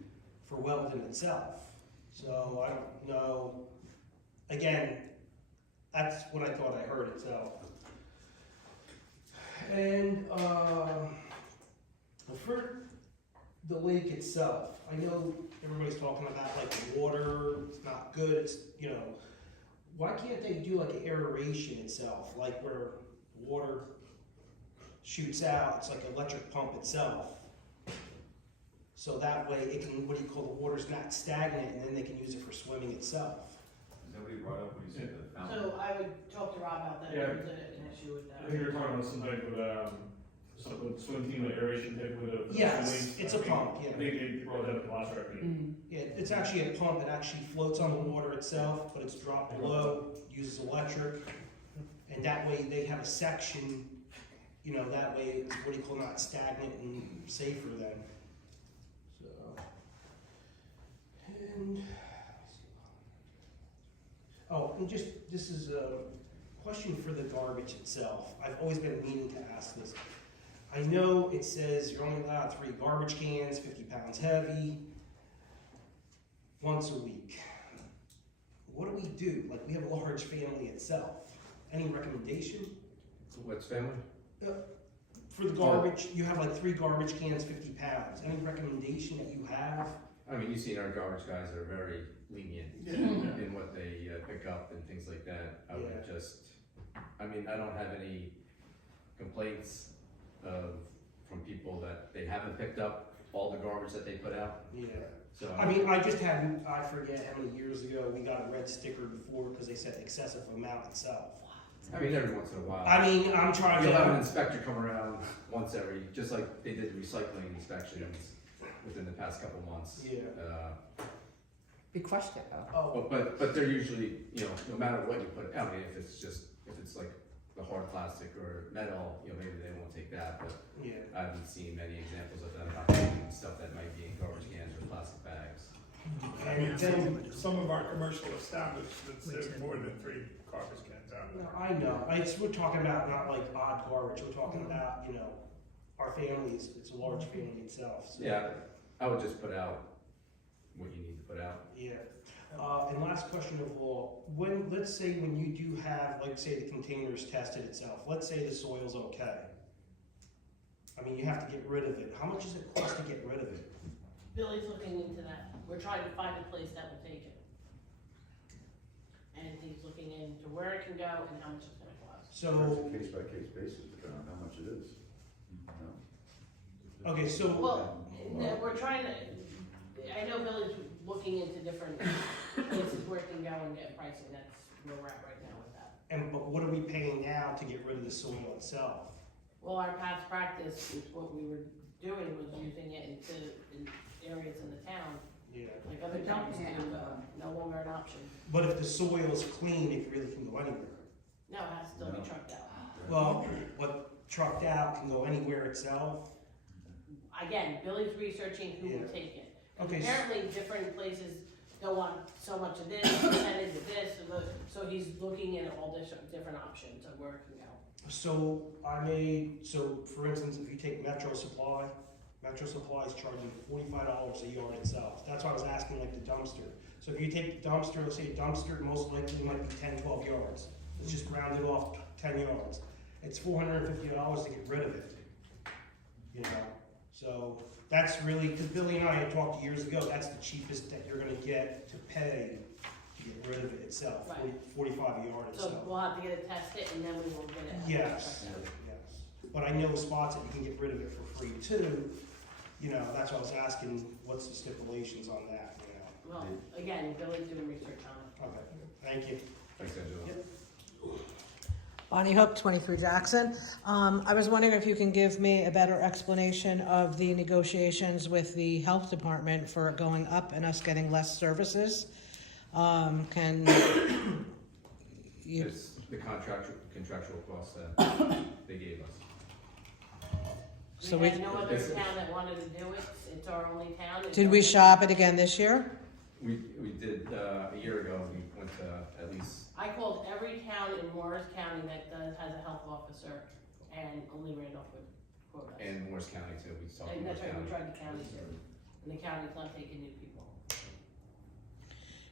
for Weldon itself. So I don't know, again, that's what I thought I heard itself. And for the lake itself, I know everybody's talking about like the water, it's not good, it's, you know, why can't they do like an aeration itself, like where water shoots out, it's like an electric pump itself? So that way it can, what do you call, the water's not stagnant, and then they can use it for swimming itself. Is that what you brought up when you said the fountain? So I would talk to Rob about that, Yeah. if there's an issue with I think that. you're talking about some type of, something swim team, like aeration type with a. Yes, it's a pump, yeah. I think they brought that up last record. Yeah, it's actually a pump that actually floats on the water itself, but it's dropped below, uses electric, and that way they have a section, you know, that way it's, what do you call, not stagnant and safer then. And, oh, and just, this is a question for the garbage itself. I've always been meaning to ask this. I know it says you're only allowed 3 garbage cans, 50 pounds heavy, once a week. What do we do? Like, we have a large family itself. Any recommendation? What's family? For the garbage, you have like 3 garbage cans, 50 pounds. Any recommendation that you have? I mean, you see our garbage guys are very lenient in what they pick up and things like that. I would just, I mean, I don't have any complaints from people that they haven't picked up all the garbage that they put out. Yeah. So I mean, I just had, I forget how many years ago, we got a red sticker before because they said excessive amount itself. I mean, every once in a while. I mean, I'm trying You'll have an to, inspector come around once every, just like they did recycling inspections within the past couple months. yeah. We crushed it though. Oh, But they're usually, you know, no matter what you put, I mean, if it's like the hard plastic or metal, you know, maybe they won't take that, but yeah. I haven't seen many examples of them not taking stuff that might be in garbage cans or plastic bags. I mean, some of our commercial establishments, there's more than 3 garbage cans out there. I know. We're talking about not like odd garbage. We're talking about, you know, our families. It's a large family itself. So. Yeah, I would just put out what you need to put out. Yeah. And last question of all, let's say when you do have, like say the containers tested itself, let's say the soil's okay. I mean, you have to get rid of it. How much does it cost to get rid of it? Billy's looking into that. We're trying to find a place that will take it. And he's looking into where it can go and how much it's gonna cost. So, Case by case basis, depending on how much it is. okay, so, Well, we're trying to, I know Billy's looking into different places where it can go and get pricing. That's where we're at right now with that. but what are we paying now to get rid of the soil itself? Well, our past practice, what we were doing was using it in areas in the town, Yeah. like other towns do, no longer an option. But if the soil's clean, it really can go anywhere. No, it has to still be trucked out. Well, what trucked out can go anywhere itself. Again, Billy's researching who Yeah. will take it. 'Cause Okay, apparently different places don't want so much of this, percentage of this, so he's looking at all different options of where it can go. so for instance, if you take Metro Supply is charging $45 a yard itself. That's why I was asking like the dumpster. So if you take the dumpster, let's say a dumpster most likely might be 10, 12 yards. Let's just round it off 10 yards. It's $450 to get rid of it. You know, so that's really, because Billy and I had talked years ago, that's the cheapest that you're gonna get to pay to get rid of it itself, Right. 45 a yard So itself. we'll have to get it tested and then we will get it. Yes, yes. But I know spots that you can get rid of it for free too. You know, that's why I was asking, what's the stipulations on that, you know? Well, again, Billy's doing research on it. Okay, thank you. Thanks, Angela. Yep. Bonnie Hook, 23 Jackson. I was wondering if you can give me a better explanation of the negotiations with the health department for it going up and us getting less services. Can you, It's the contractual costs that they gave us. so We we, had no other town that wanted to do it, it's our only town. did we shop it again this year? We did, a year ago, we went to at least, I called every town in Morris County that has a health officer, and only Randolph would quote us. and Morris County too, we saw And Morris that's right, we County. tried the county too, and the county's not taking new people.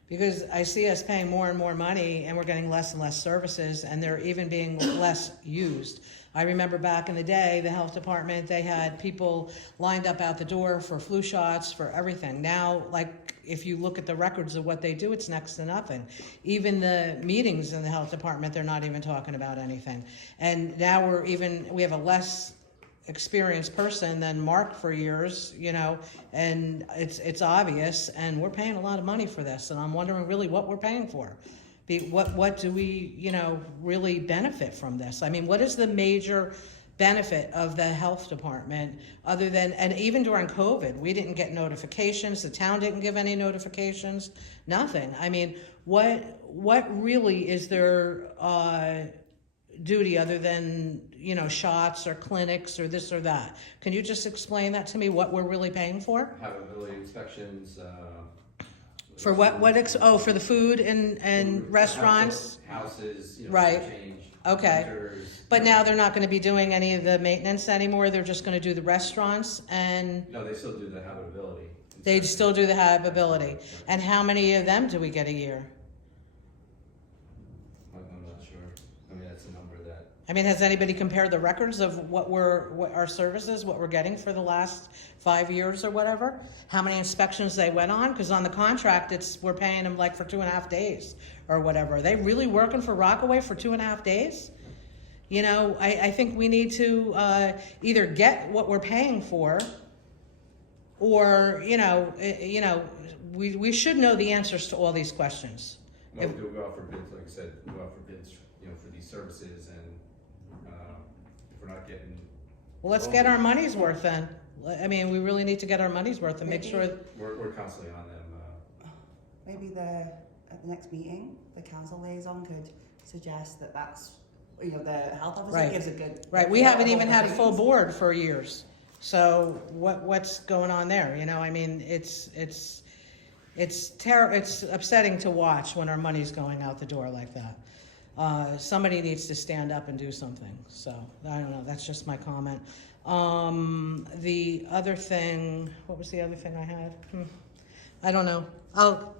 Because I see us paying more and more money and we're getting less and less services and they're even being less used. I remember back in the day, the health department, they had people lined up out the door for flu shots, for everything. Now, like, if you look at the records of what they do, it's next to nothing. Even the meetings in the health department, they're not even talking about anything. And now we have a less experienced person than Mark for years, you know, and it's obvious, and we're paying a lot of money for this, and I'm wondering really what we're paying for. What do we, you know, really benefit from this? I mean, what is the major benefit of the health department other than, and even during COVID, we didn't get notifications, the town didn't give any notifications, nothing. I mean, what really is their duty other than, you know, shots or clinics or this or that? Can you just explain that to me, what we're really paying for? Habitability inspections, For for the food and restaurants? Houses, you know, Right. change. Okay. renters. But now they're not gonna be doing any of the maintenance anymore, they're just gonna do the restaurants, and No, they still do the habitability. they still do the habitability. And how many of them do we get a year? I'm not sure. I mean, that's a number that, I mean, has anybody compared the records of what our services, what we're getting for the last 5 years or whatever? How many inspections they went on? Because on the contract, we're paying them like for 2.5 days or whatever. Are they really working for Rockaway for 2.5 days? You know, I think we need to either get what we're paying for, or we should know the answers to all these questions. well, we go out for bids, like I said, we go out for bids, you know, for these services, and if we're not getting. Well, let's get our money's worth then. I mean, we really need to get our money's worth and make sure. We're constantly on them. Maybe at the next meeting, the council liaison could suggest that's, you know, the health officer Right. gives a good. Right, we haven't even had a full board for years. So what's going on there? You know, I mean, it's upsetting to watch when our money's going out the door like that. Somebody needs to stand up and do something. So I don't know, that's just my comment. The other thing, what was the other thing I had? I don't know. I'll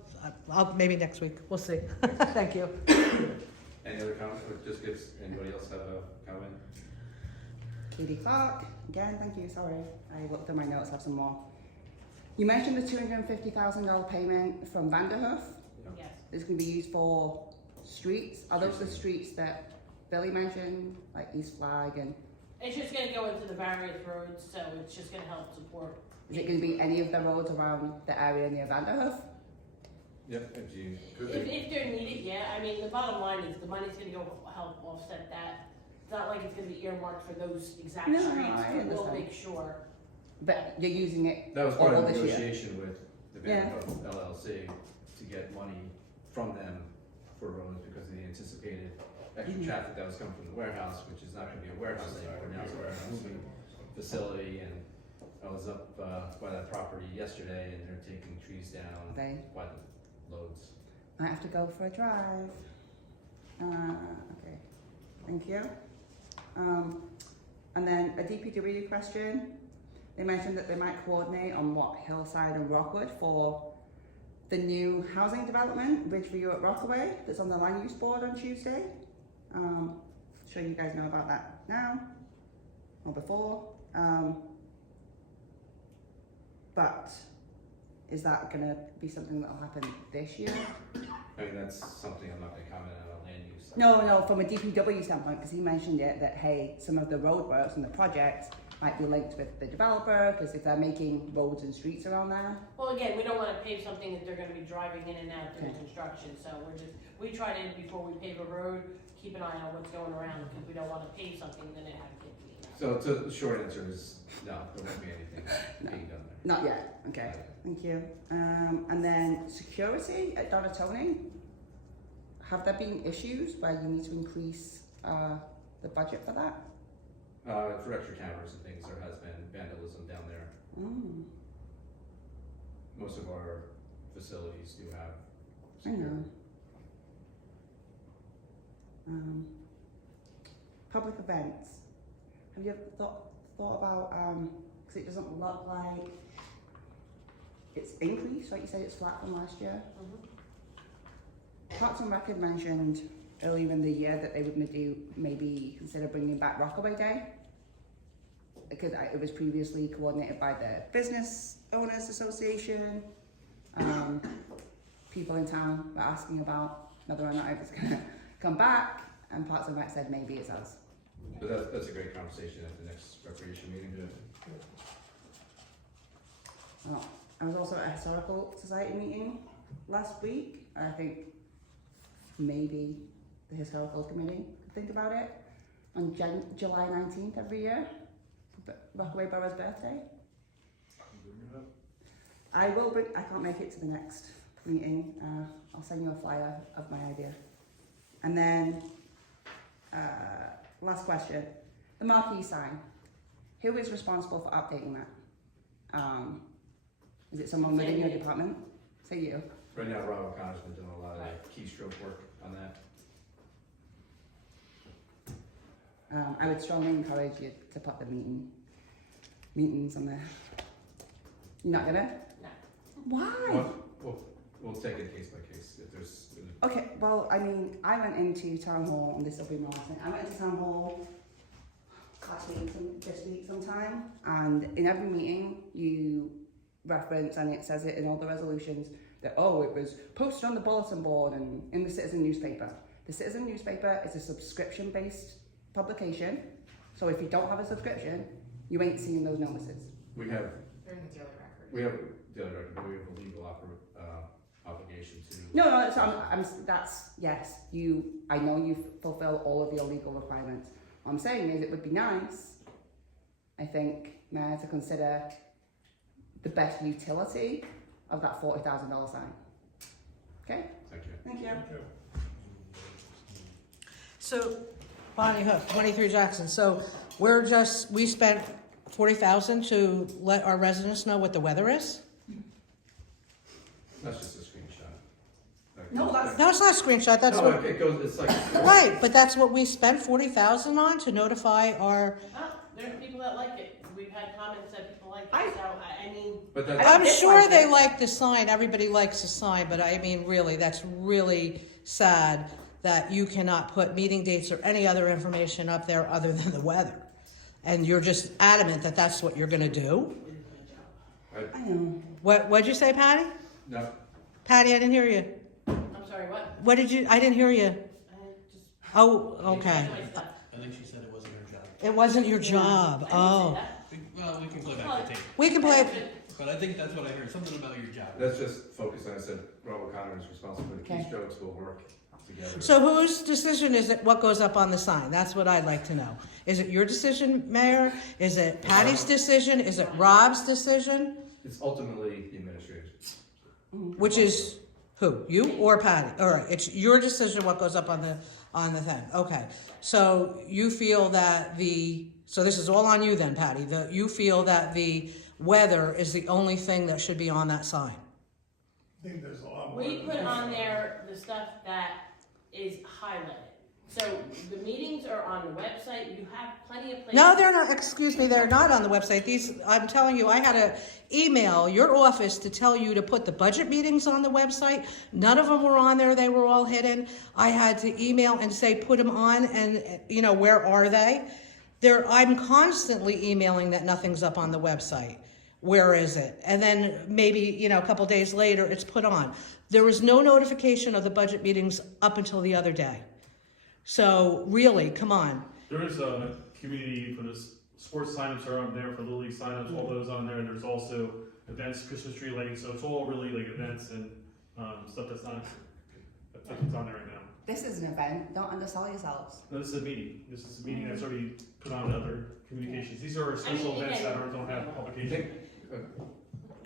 maybe next week. We'll see. Thank you. Any other comments, or just gives, anybody else have a comment? Katie Clark, again, thank you, sorry, I looked through my notes, have some more. You mentioned the $250,000 payment from Vanderhoof. Yes. It's gonna be used for streets. Are those the streets that Billy mentioned, like East Flag, and It's just gonna go into the various roads, so it's just gonna help support. is it gonna be any of the roads around the area near Vanderhoof? Yep, if you. If they're needed, yeah, I mean, the bottom line is the money's gonna go help offset that. It's not like it's gonna be earmarked for those exact No, streets, I but we'll understand. make sure. But you're using it That was part all of the this year? negotiation with the Yeah. Vanderbilt LLC to get money from them for roads, because of the anticipated extra Mhm. traffic that was coming from the warehouse, which is not gonna be a warehouse anymore, now it's a warehouse facility. And I was up by that property yesterday, and they're taking trees down Okay. by the loads. I have to go for a drive. Okay, thank you. And then a DPW question. They mentioned that they might coordinate on what Hillside and Rockwood for the new housing development, Ridgeview at Rockaway, that's on the land use board on Tuesday. Sure you guys know about that now or before. But is that gonna be something that'll happen this year? I mean, that's something I'm not gonna comment on land use. No, from a DPW standpoint, because he mentioned it, that hey, some of the roadworks and the projects might be linked with the developer, because if they're making roads and streets around there. Well, again, we don't wanna pave something that they're gonna be driving in and out doing Okay. construction, so we try to, before we pave a road, keep an eye on what's going around, because we don't wanna pave something that it has to be. So the short answer is no, there won't be anything being done there. Not yet, okay, thank you. And then security at Donatoni, have there been issues where you need to increase the budget for that? For extra cameras and things, there has been vandalism down there. Mm, Most of our facilities do have I know. security. Public events, have you ever thought about, because it doesn't look like it's increased, like you said, it's flat from last year? Parks and Rec had mentioned earlier in the year that they were going to do, maybe consider bringing back Rockaway Day, because it was previously coordinated by the Business Owners Association. People in town were asking about whether or not it was going to come back, and Parks and Rec said maybe it's us. But that's a great conversation at the next recreation meeting. Oh, I was also at a Historical Society meeting last week. I think maybe the Historical Committee could think about it on July 19th every year, Rockaway Borough's birthday. I can't make it to the next meeting. I'll send you a flyer of my idea. And then, last question, the marquee sign. Who is responsible for updating that? Is it someone within your department? Say you. Right now, Rob O'Connor's been doing a lot of keystroke work on that. I would strongly encourage you to put the meetings on there. You're not gonna? No. Why? We'll take it case by case, if there's. Okay, well, I mean, I went into town hall, and this will be my last thing. I went into town hall this week sometime, and in every meeting you reference, and it says it in all the resolutions, that, oh, it was posted on the bulletin board and in the Citizen newspaper. The Citizen newspaper is a subscription-based publication, so if you don't have a subscription, you ain't seeing those notices. We have, They're in the daily record. we have daily record, but we have a legal obligation to. No, so that's, yes, I know you fulfill all of your legal requirements. What I'm saying is it would be nice, I think, Mayor, to consider the best utility of that $40,000 sign. Okay? Thank you. Thank you. Thank you. So, Bonnie Hook, 23 Jackson, so we spent 40,000 to let our residents know what the weather is? That's just a screenshot. No, that's- No, it's not a screenshot, that's what, It goes, it's like. right, but that's what we spent 40,000 on, to notify our, Oh, there are people that like it. We've had comments that people like it, so I mean. But I that's, don't I'm sure dislike they it. like the sign, everybody likes the sign, but I mean, really, that's really sad that you cannot put meeting dates or any other information up there other than the weather. And you're just adamant that that's what you're gonna do? I know. What'd you say, Patty? no, Patty, I didn't hear you. I'm sorry, what? What did you, I didn't hear you. I just. Oh, okay. My stuff. I think she said it wasn't her job. It wasn't your job, I didn't say oh. that. Well, we can play back the tape, We can play, but I think that's what I heard, something about your job. let's just focus on, I said, Rob O'Connor is responsible for the Okay. keystrokes, we'll work together. so whose decision is it, what goes up on the sign? That's what I'd like to know. Is it your decision, Mayor? Is it Patty's decision? Is it Rob's decision? It's ultimately the administrators. Which is who? You or Patty? All right, it's your decision what goes up on the thing. Okay. So you feel that so this is all on you then, Patty. You feel that the weather is the only thing that should be on that sign. I think there's a lot more. We than put that. on there the stuff that is highlighted. So the meetings are on the website, you have plenty of places. No, they're not, excuse me, they're not on the website. I'm telling you, I had to email your office to tell you to put the budget meetings on the website. None of them were on there, they were all hidden. I had to email and say, put them on, and where are they? I'm constantly emailing that nothing's up on the website. Where is it? And then maybe, a couple days later, it's put on. There was no notification of the budget meetings up until the other day. So really, come on. There is a community for this, sports signups are on there, for Little League signups, all those on there. There's also events, Christmas tree lighting, so it's all really like events and stuff that's on there right now. This is an event. Don't undersell yourselves. No, this is a meeting. This is a meeting that's already put on other communications. These are special events that don't have publication.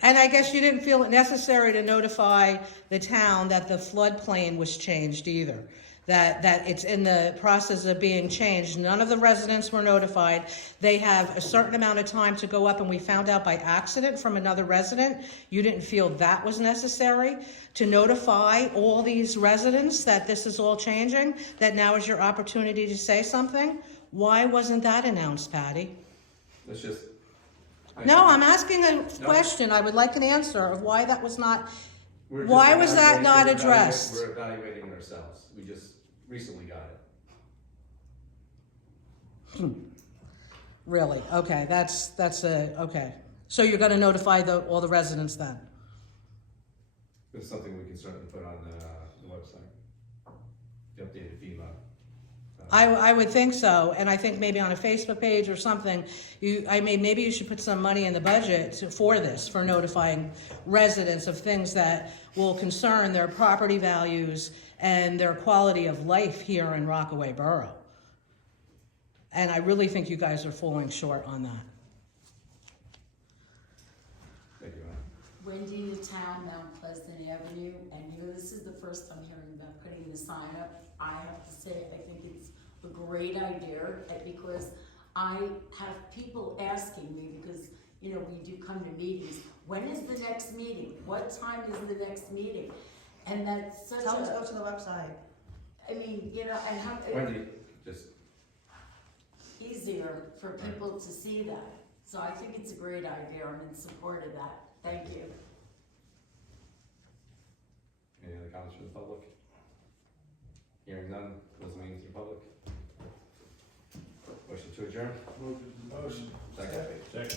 And I guess you didn't feel it necessary to notify the town that the floodplain was changed either. That it's in the process of being changed. None of the residents were notified. They have a certain amount of time to go up, and we found out by accident from another resident. You didn't feel that was necessary to notify all these residents that this is all changing, that now is your opportunity to say something? Why wasn't that announced, Patty? Let's just. No, I'm asking a question. I would like an answer of why that was not, We're just why was that not evaluating- addressed? We're evaluating it ourselves. We just recently got it. Really? Okay, okay. So you're gonna notify all the residents then? It's something we can certainly put on the website. The updated FEMA. I would think so, and I think maybe on a Facebook page or something, maybe you should put some money in the budget for this, for notifying residents of things that will concern their property values and their quality of life here in Rockaway Borough. And I really think you guys are falling short on that. Thank you, Wendy in the town, Mount Pleasant Avenue, and this is the first I'm hearing about putting the sign up. I have to say, I think it's a great idea, because I have people asking me, because, we do come to meetings, when is the next meeting? What time is the next meeting? And that's such Tell them to a, go to the website. I mean, you know, and how, Wendy, just, easier for people to see that. So I think it's a great idea. I'm in support of that. Thank you. any other comments from the public? Hearing none, close the meeting to the public. Motion to adjourn? Motion. Second. Second.